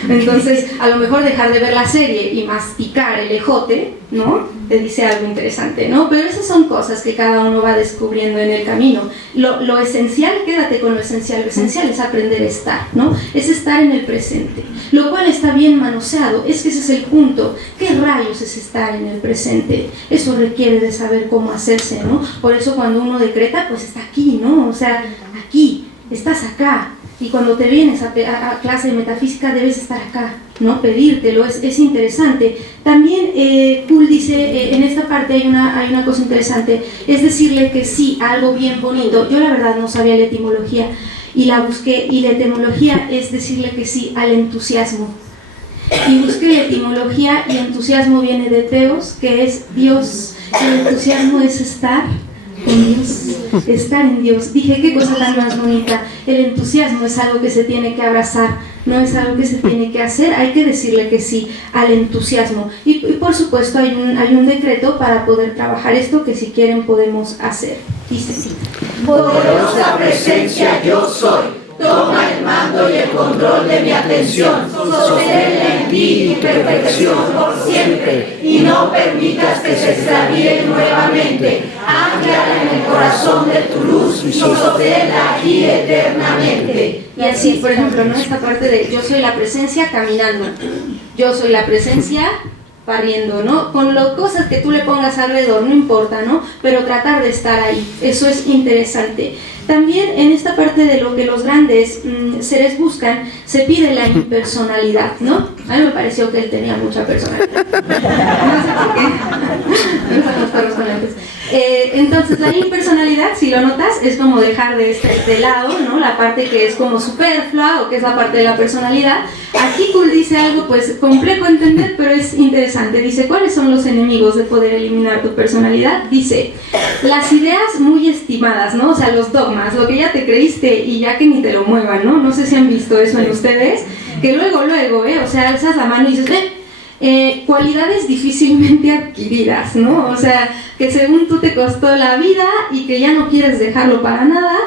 Entonces, a lo mejor dejar de ver la serie y masticar el ejote, ¿no? Te dice algo interesante, ¿no? Pero esas son cosas que cada uno va descubriendo en el camino. Lo esencial, quédate con lo esencial es aprender a estar, ¿no? Es estar en el presente, lo cual está bien manoseado, es que ese es el punto. ¿Qué rayos es estar en el presente? Eso requiere de saber cómo hacerse, ¿no? Por eso cuando uno decreta, pues está aquí, ¿no? O sea, aquí, estás acá. Y cuando te vienes a clase de metafísica debes estar acá, ¿no? Pedírtelo, es interesante. También Kuhl dice, en esta parte hay una cosa interesante, es decirle que sí a algo bien bonito. Yo la verdad no sabía la etimología y la busqué, y la etimología es decirle que sí al entusiasmo. Y busqué la etimología y entusiasmo viene de Theos, que es Dios. El entusiasmo es estar en Dios, estar en Dios. Dije, qué cosa tan más bonita. El entusiasmo es algo que se tiene que abrazar, no es algo que se tiene que hacer. Hay que decirle que sí al entusiasmo. Y por supuesto hay un decreto para poder trabajar esto, que si quieren podemos hacer. Dice sí. Poderosa presencia yo soy, toma el mando y el control de mi atención, sosténla en ti y perfección por siempre, y no permitas que se extravíe nuevamente. Anclala en el corazón de tu luz y sosténla aquí eternamente. Y así, por ejemplo, ¿no? Esta parte de yo soy la presencia caminando, yo soy la presencia barriendo, ¿no? Con las cosas que tú le pongas alrededor, no importa, ¿no? Pero tratar de estar ahí, eso es interesante. También en esta parte de lo que los grandes seres buscan, se pide la impersonalidad, ¿no? A mí me pareció que él tenía mucha personalidad. No sé por qué. Me gustan los perros con lentes. Entonces la impersonalidad, si lo notas, es como dejar de lado, ¿no? La parte que es como superflua o que es la parte de la personalidad. Aquí Kuhl dice algo pues complejo a entender, pero es interesante. Dice, ¿cuáles son los enemigos de poder eliminar tu personalidad? Dice, las ideas muy estimadas, ¿no? O sea, los dogmas, lo que ya te creíste y ya que ni te lo muevan, ¿no? No sé si han visto eso en ustedes, que luego, o sea, alzas la mano y dices, cualidades difícilmente adquiridas, ¿no? O sea, que según tú te costó la vida y que ya no quieres dejarlo para nada.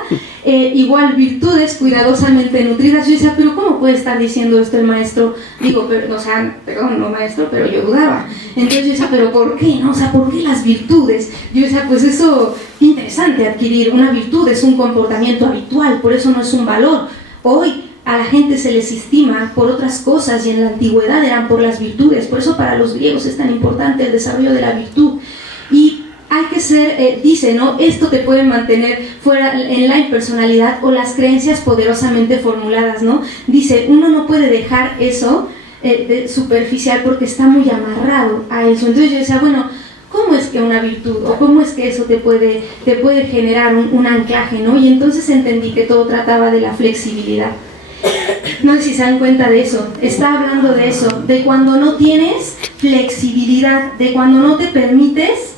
Igual virtudes cuidadosamente nutridas. Yo decía, pero ¿cómo puede estar diciendo esto el maestro? Digo, pero, o sea, perdón, no maestro, pero yo dudaba. Entonces yo decía, pero ¿por qué? ¿No? O sea, ¿por qué las virtudes? Yo decía, pues eso, interesante adquirir una virtud, es un comportamiento habitual, por eso no es un valor. Hoy a la gente se les estima por otras cosas y en la antigüedad eran por las virtudes, por eso para los griegos es tan importante el desarrollo de la virtud. Y hay que ser, dice, ¿no? Esto te puede mantener fuera en la impersonalidad o las creencias poderosamente formuladas, ¿no? Dice, uno no puede dejar eso de superficial porque está muy amarrado a eso. Entonces yo decía, bueno, ¿cómo es que una virtud o cómo es que eso te puede generar un anclaje, ¿no? Y entonces entendí que todo trataba de la flexibilidad. No sé si se dan cuenta de eso, está hablando de eso, de cuando no tienes flexibilidad, de cuando no te permites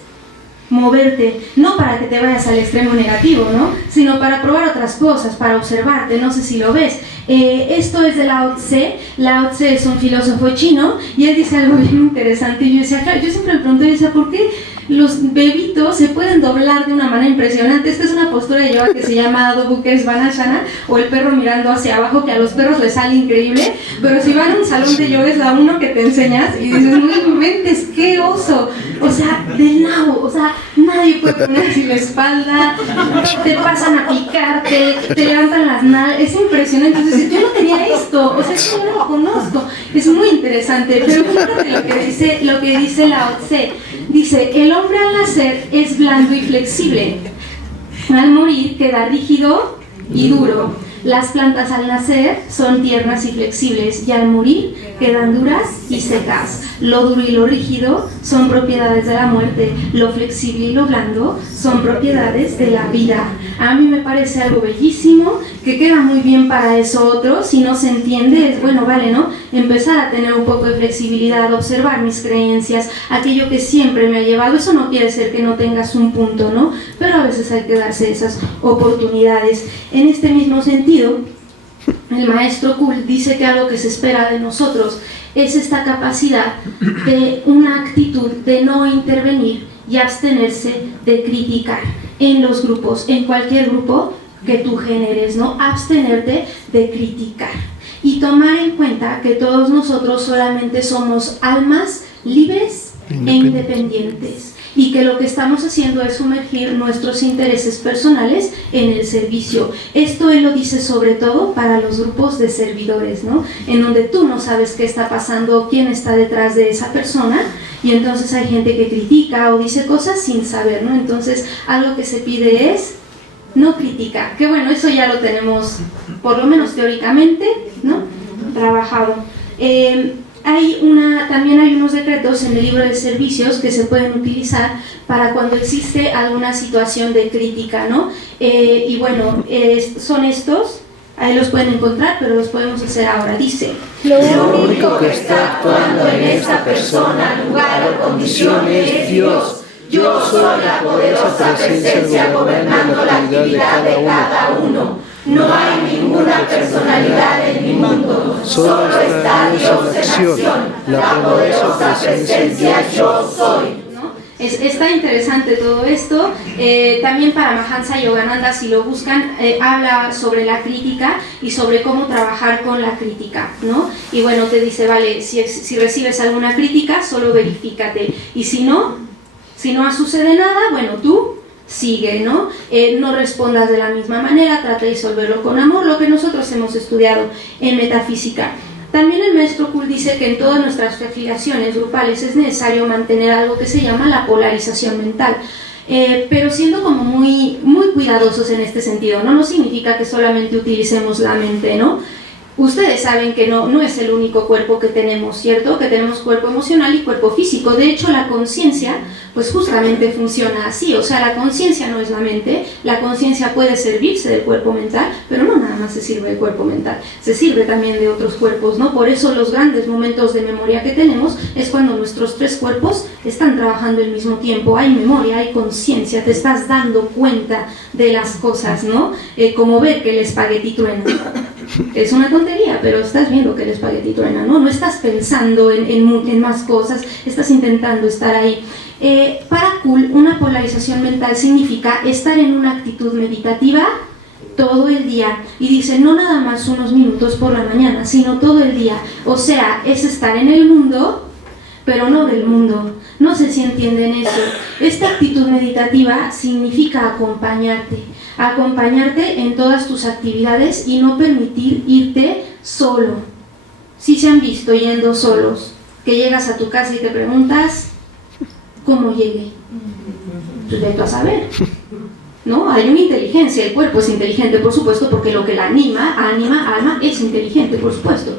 moverte, no para que te vayas al extremo negativo, ¿no? Sino para probar otras cosas, para observarte, no sé si lo ves. Esto es de Lao Tse. Lao Tse es un filósofo chino y él dice algo bien interesante y yo decía, claro, yo siempre me pregunté, ¿por qué los bebitos se pueden doblar de una manera impresionante. Esta es una postura de yoga que se llama Adho Mukha Svanasana, o el perro mirando hacia abajo, que a los perros les sale increíble, pero si van a un salón de yoga es la uno que te enseñas y dices, no inventes, qué oso, o sea, del nabo, o sea, nadie puede poner así la espalda, te pasan a picarte, te levantan las nalgas, es impresionante. Entonces, yo no tenía esto, o sea, esto no lo conozco, es muy interesante. Pero fíjate lo que dice Lao Tse. Dice, el hombre al nacer es blando y flexible, al morir queda rígido y duro. Las plantas al nacer son tiernas y flexibles y al morir quedan duras y secas. Lo duro y lo rígido son propiedades de la muerte, lo flexible y lo blando son propiedades de la vida. A mí me parece algo bellísimo, que queda muy bien para eso otro. Si no se entiende, es bueno, vale, ¿no? Empezar a tener un poco de flexibilidad, observar mis creencias, aquello que siempre me ha llevado. Eso no quiere decir que no tengas un punto, ¿no? Pero a veces hay que darse esas oportunidades. En este mismo sentido, el maestro Kul dice que algo que se espera de nosotros es esta capacidad de una actitud de no intervenir y abstenerse de criticar en los grupos, en cualquier grupo que tú generes, ¿no? Abstenerte de criticar y tomar en cuenta que todos nosotros solamente somos almas libres e independientes, y que lo que estamos haciendo es sumergir nuestros intereses personales en el servicio. Esto él lo dice sobre todo para los grupos de servidores, ¿no? En donde tú no sabes qué está pasando, quién está detrás de esa persona, y entonces hay gente que critica o dice cosas sin saber, ¿no? Entonces algo que se pide es no criticar, que bueno, eso ya lo tenemos por lo menos teóricamente, ¿no? Trabajado. También hay unos decretos en el libro de servicios que se pueden utilizar para cuando existe alguna situación de crítica, ¿no? Y bueno, son estos, ahí los pueden encontrar, pero los podemos hacer ahora. Dice: lo único que está actuando en esta persona, lugar o condición es Dios. Yo soy la poderosa presencia gobernando la actividad de cada uno. No hay ninguna personalidad en mi mundo, solo está Dios en acción, la poderosa presencia yo soy. Está interesante todo esto. También para Mahansa Yogananda, si lo buscan, habla sobre la crítica y sobre cómo trabajar con la crítica, ¿no? Y bueno, te dice, vale, si recibes alguna crítica, solo verifícate, y si no sucede nada, bueno, tú sigue, ¿no? No respondas de la misma manera, trata de disolverlo con amor, lo que nosotros hemos estudiado en metafísica. También el maestro Kul dice que en todas nuestras afiliaciones grupales es necesario mantener algo que se llama la polarización mental, pero siendo como muy, muy cuidadosos en este sentido, ¿no? No significa que solamente utilicemos la mente, ¿no? Ustedes saben que no es el único cuerpo que tenemos, ¿cierto? Que tenemos cuerpo emocional y cuerpo físico. De hecho, la conciencia, pues justamente funciona así. O sea, la conciencia no es la mente. La conciencia puede servirse del cuerpo mental, pero no nada más se sirve del cuerpo mental. Se sirve también de otros cuerpos, ¿no? Por eso los grandes momentos de memoria que tenemos es cuando nuestros tres cuerpos están trabajando al mismo tiempo. Hay memoria, hay conciencia, te estás dando cuenta de las cosas, ¿no? Como ver que el espagueti truena. Es una tontería, pero estás viendo que el espagueti truena, ¿no? No estás pensando en más cosas, estás intentando estar ahí. Para Kul, una polarización mental significa estar en una actitud meditativa todo el día, y dice, no nada más unos minutos por la mañana, sino todo el día. O sea, es estar en el mundo, pero no del mundo. No sé si entienden eso. Esta actitud meditativa significa acompañarte en todas tus actividades y no permitir irte solo. Si se han visto yendo solos, que llegas a tu casa y te preguntas ¿cómo llegué? Pues vete a saber, ¿no? Hay una inteligencia, el cuerpo es inteligente, por supuesto, porque lo que la alma es inteligente, por supuesto.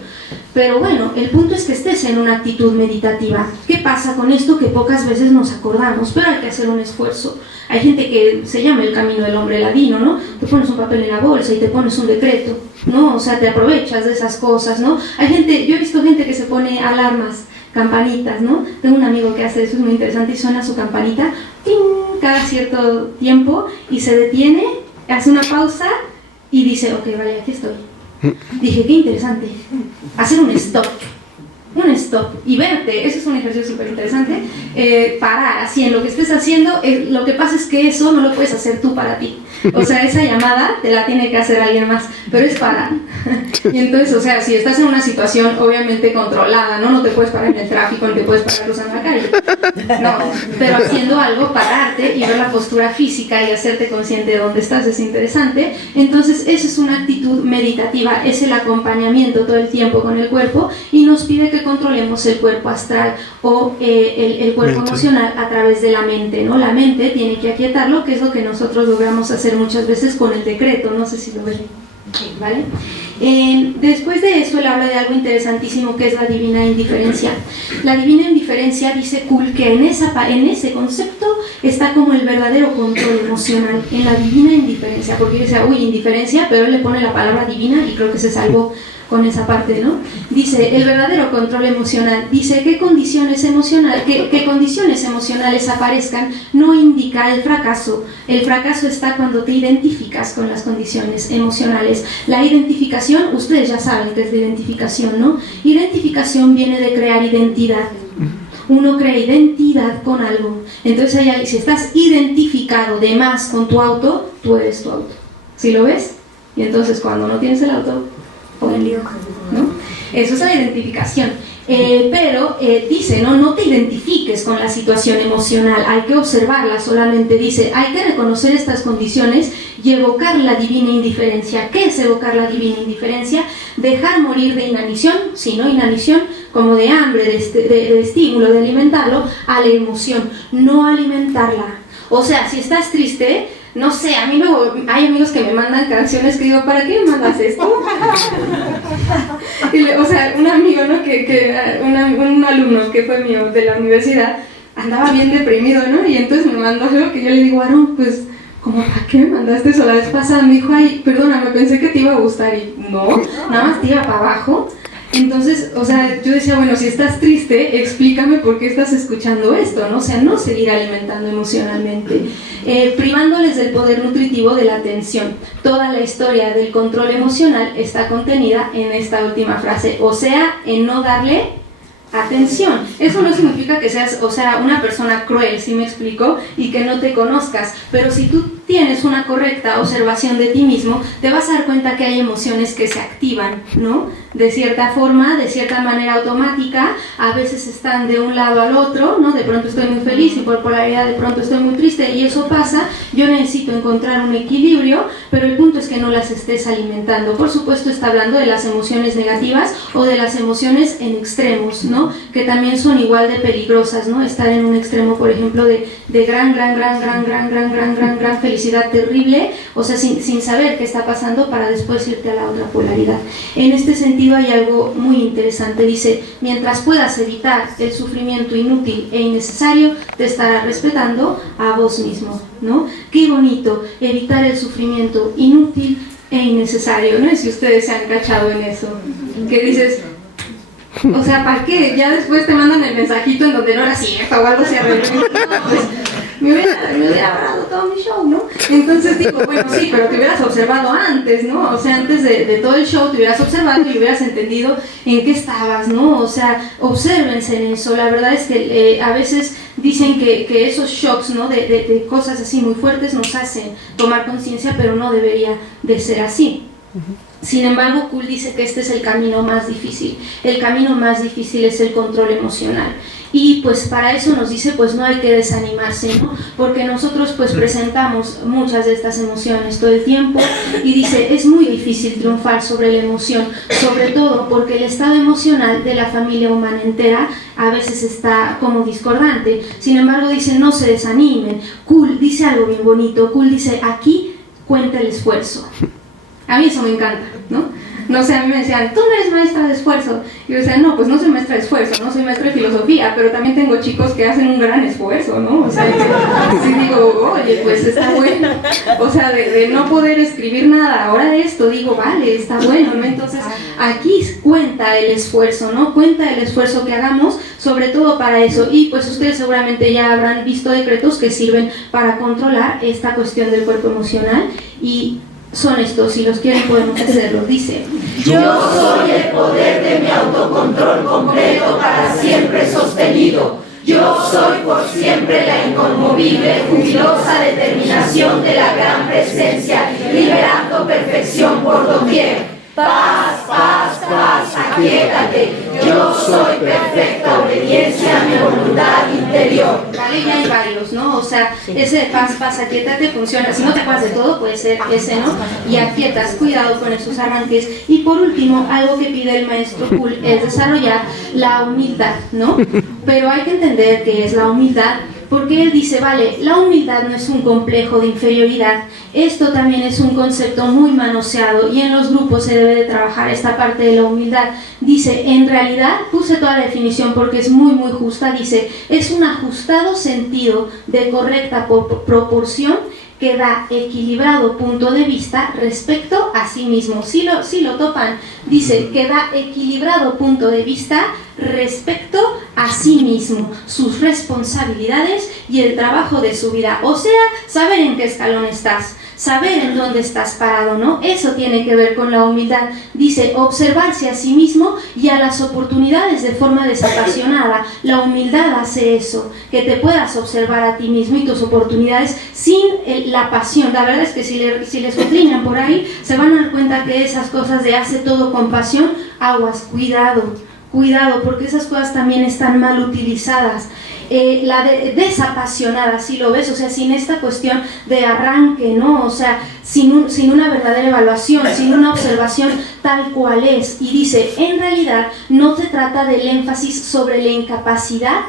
Pero bueno, el punto es que estés en una actitud meditativa. ¿Qué pasa con esto? Que pocas veces nos acordamos, pero hay que hacer un esfuerzo. Hay gente que se llama el camino del hombre ladino, ¿no? Te pones un papel en la bolsa y te pones un decreto, ¿no? O sea, te aprovechas de esas cosas, ¿no? Yo he visto gente que se pone alarmas, campanitas, ¿no? Tengo un amigo que hace eso, es muy interesante, y suena su campanita ¡ting! Cada cierto tiempo y se detiene, hace una pausa y dice, ok, vale, aquí estoy. Dije, qué interesante, hacer un stop, un stop y verte. Eso es un ejercicio súper interesante. Parar así en lo que estés haciendo. Lo que pasa es que eso no lo puedes hacer tú para ti. O sea, esa llamada te la tiene que hacer alguien más, pero es parar. Y entonces, o sea, si estás en una situación obviamente controlada, no te puedes parar en el tráfico, ni te puedes parar cruzando la calle. No, pero haciendo algo, pararte y ver la postura física y hacerte consciente de dónde estás es interesante. Entonces, esa es una actitud meditativa, es el acompañamiento todo el tiempo con el cuerpo y nos pide que controlemos el cuerpo astral o el cuerpo emocional a través de la mente, ¿no? La mente tiene que aquietarlo, que es lo que nosotros logramos hacer muchas veces con el decreto, no sé si lo ven, ¿vale? Después de eso él habla de algo interesantísimo que es la divina indiferencia. La divina indiferencia, dice Kuhl, que en ese concepto está como el verdadero control emocional, en la divina indiferencia, porque dice, indiferencia, pero él le pone la palabra divina y creo que se salvó con esa parte, ¿no? Dice, el verdadero control emocional, dice qué condiciones emocionales aparezcan no indica el fracaso. El fracaso está cuando te identificas con las condiciones emocionales. La identificación, ustedes ya saben qué es la identificación, ¿no? Identificación viene de crear identidad. Uno crea identidad con algo. Entonces, si estás identificado de más con tu auto, tú eres tu auto. ¿Sí lo ves? Y entonces, cuando no tienes el auto, ¿no? Eso es la identificación. Pero dice, no te identifiques con la situación emocional, hay que observarla solamente. Dice, hay que reconocer estas condiciones y evocar la divina indiferencia. ¿Qué es evocar la divina indiferencia? Dejar morir de inanición, si no inanición, como de hambre, de estímulo, de alimentarlo, a la emoción, no alimentarla. O sea, si estás triste, no sé, a mí luego hay amigos que me mandan canciones que digo, ¿para qué me mandas esto? O sea, un amigo, ¿no? Un alumno que fue mío de la universidad andaba bien deprimido, ¿no? Y entonces me mandó algo que yo le digo, Aaron, pues, ¿cómo para qué me mandaste eso la vez pasada? Me dijo, ay, perdóname, pensé que te iba a gustar. Y no, nada más te iba para abajo. Entonces, o sea, yo decía, bueno, si estás triste, explícame por qué estás escuchando esto, ¿no? O sea, no seguir alimentando emocionalmente, privándoles del poder nutritivo de la atención. Toda la historia del control emocional está contenida en esta última frase, o sea, en no darle atención. Eso no significa que seas, o sea, una persona cruel, ¿sí me explico? Y que no te conozcas, pero si tú tienes una correcta observación de ti mismo, te vas a dar cuenta que hay emociones que se activan, ¿no? De cierta forma, de cierta manera automática, a veces están de un lado al otro, ¿no? De pronto estoy muy feliz y por polaridad de pronto estoy muy triste y eso pasa. Yo necesito encontrar un equilibrio, pero el punto es que no las estés alimentando. Por supuesto está hablando de las emociones negativas o de las emociones en extremos, ¿no? Que también son igual de peligrosas, ¿no? Estar en un extremo, por ejemplo, de gran felicidad terrible, o sea, sin saber qué está pasando para después irte a la otra polaridad. En este sentido hay algo muy interesante, dice, mientras puedas evitar el sufrimiento inútil e innecesario, te estarás respetando a vos mismo, ¿no? Qué bonito, evitar el sufrimiento inútil e innecesario, ¿no? Y si ustedes se han cachado en eso, que dices, o sea, ¿para qué? Ya después te mandan el mensajito en donde no era cierto o algo así, pues me hubiera parado todo mi show, ¿no? Entonces digo, bueno, sí, pero te hubieras observado antes, ¿no? O sea, antes de todo el show te hubieras observado y hubieras entendido en qué estabas, ¿no? O sea, obsérvense en eso. La verdad es que a veces dicen que esos shocks, ¿no? De cosas así muy fuertes nos hacen tomar conciencia, pero no debería de ser así. Sin embargo, Kuhl dice que este es el camino más difícil. El camino más difícil es el control emocional. Y pues para eso nos dice, pues no hay que desanimarse, ¿no? Porque nosotros pues presentamos muchas de estas emociones todo el tiempo y dice, es muy difícil triunfar sobre la emoción, sobre todo porque el estado emocional de la familia humana entera a veces está como discordante. Sin embargo, dice, no se desanimen. Kuhl dice algo bien bonito. Kuhl dice, aquí cuenta el esfuerzo. A mí eso me encanta, ¿no? No sé, a mí me decían, tú no eres maestra de esfuerzo. Y yo decía, no, pues no soy maestra de esfuerzo, no soy maestra de filosofía, pero también tengo chicos que hacen un gran esfuerzo, ¿no? O sea, sí digo, oye, pues está bueno. O sea, de no poder escribir nada, ahora esto, digo, vale, está bueno, ¿no? Entonces, aquí cuenta el esfuerzo, ¿no? Cuenta el esfuerzo que hagamos, sobre todo para eso. Y pues ustedes seguramente ya habrán visto decretos que sirven para controlar esta cuestión del cuerpo emocional y son estos, si los quieren podemos hacerlo. Dice: Yo soy el poder de mi autocontrol completo para siempre sostenido. Yo soy por siempre la inconmovible, jubilosa determinación de la gran presencia, liberando perfección por doquier. Paz, paz, paz, aquíétate. Yo soy perfecta obediencia a mi voluntad interior. Vale, ya hay varios, ¿no? O sea, ese de paz, paz, aquíétate funciona. Si no te acuerdas de todo, puede ser ese, ¿no? Y aquietas, cuidado con esos arranques. Y por último, algo que pide el maestro Kuhl es desarrollar la humildad, ¿no? Pero hay que entender qué es la humildad, porque él dice, vale, la humildad no es un complejo de inferioridad, esto también es un concepto muy manoseado y en los grupos se debe de trabajar esta parte de la humildad. Dice, en realidad, puse toda la definición porque es muy muy justa, dice, es un ajustado sentido de correcta proporción que da equilibrado punto de vista respecto a sí mismo. Si lo topan, dice que da equilibrado punto de vista respecto a sí mismo, sus responsabilidades y el trabajo de su vida. O sea, saber en qué escalón estás, saber en dónde estás parado, ¿no? Eso tiene que ver con la humildad. Dice, observarse a sí mismo y a las oportunidades de forma desapasionada. La humildad hace eso, que te puedas observar a ti mismo y tus oportunidades sin la pasión. La verdad es que si les opinan por ahí, se van a dar cuenta que esas cosas de hace todo con pasión, aguas, cuidado, porque esas cosas también están mal utilizadas. La desapasionada, si lo ves, o sea, sin esta cuestión de arranque, ¿no? O sea, sin una verdadera evaluación, sin una observación tal cual es. Y dice, en realidad no se trata del énfasis sobre la incapacidad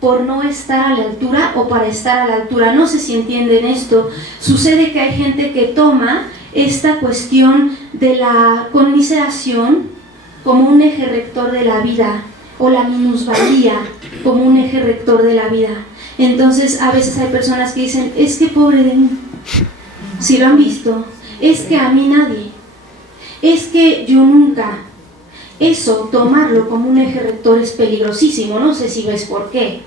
por no estar a la altura o para estar a la altura. No sé si entienden esto. Sucede que hay gente que toma esta cuestión de la conmiseración como un eje rector de la vida, o la minusvalía como un eje rector de la vida. Entonces a veces hay personas que dicen, es que pobre de mí, si lo han visto, es que a mí nadie, es que yo nunca. Eso, tomarlo como un eje rector es peligrosísimo, no sé si ves por qué,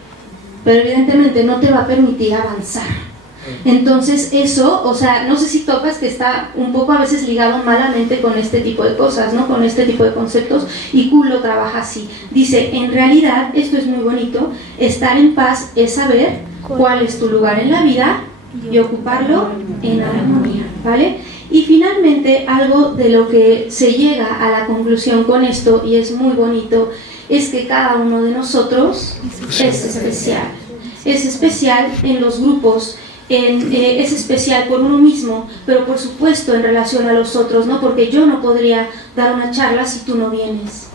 pero evidentemente no te va a permitir avanzar. Entonces eso, o sea, no sé si topas que está un poco a veces ligado malamente con este tipo de cosas, ¿no? Con este tipo de conceptos, y Kuhl lo trabaja así. Dice, en realidad, esto es muy bonito, estar en paz es saber cuál es tu lugar en la vida y ocuparlo en armonía, ¿vale? Y finalmente, algo de lo que se llega a la conclusión con esto, y es muy bonito, es que cada uno de nosotros es especial. Es especial en los grupos, es especial por uno mismo, pero por supuesto en relación a los otros, ¿no? Porque yo no podría dar una charla si tú no vienes,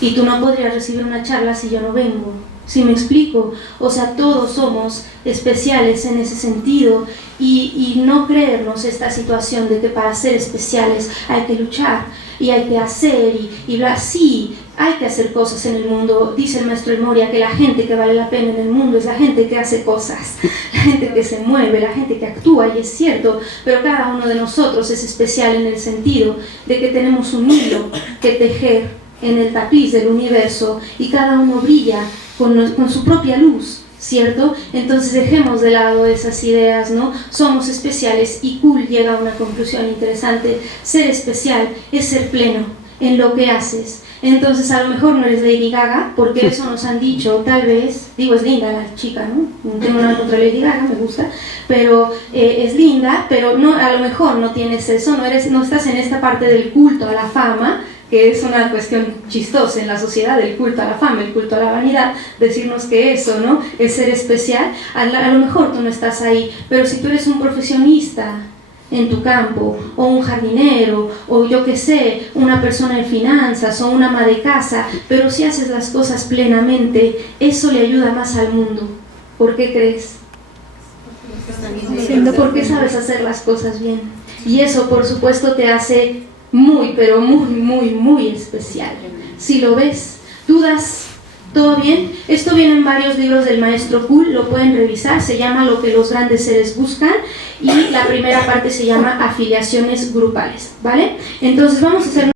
y tú no podrías recibir una charla si yo no vengo. ¿Sí me explico? O sea, todos somos especiales en ese sentido, y no creernos esta situación de que para ser especiales hay que luchar y hay que hacer y bla. Sí, hay que hacer cosas en el mundo. Dice el maestro El Moria que la gente que vale la pena en el mundo es la gente que hace cosas, la gente que se mueve, la gente que actúa, y es cierto, pero cada uno de nosotros es especial en el sentido de que tenemos un hilo que tejer en el tapiz del universo, y cada uno brilla con su propia luz, ¿cierto? Entonces dejemos de lado esas ideas, ¿no? Somos especiales, y Kuhl llega a una conclusión interesante: ser especial es ser pleno en lo que haces. Entonces a lo mejor no eres Lady Gaga, porque eso nos han dicho, tal vez, digo, es linda la chica, ¿no? No tengo nada contra Lady Gaga, me gusta, pero es linda, pero no, a lo mejor no tienes eso, no estás en esta parte del culto a la fama, que es una cuestión chistosa en la sociedad, el culto a la fama, el culto a la vanidad, decirnos que eso, ¿no?, es ser especial. A lo mejor tú no estás ahí, pero si tú eres un profesionista en tu campo, o un jardinero, o yo que sé, una persona en finanzas, o una ama de casa, pero si haces las cosas plenamente, eso le ayuda más al mundo. ¿Por qué crees? Porque sabes hacer las cosas bien, y eso por supuesto te hace muy, pero muy especial. Si lo ves, dudas, ¿todo bien? Esto viene en varios libros del maestro Kuhl, lo pueden revisar, se llama Lo que los grandes seres buscan, y la primera parte se llama Afiliaciones grupales, ¿vale? Entonces vamos a hacer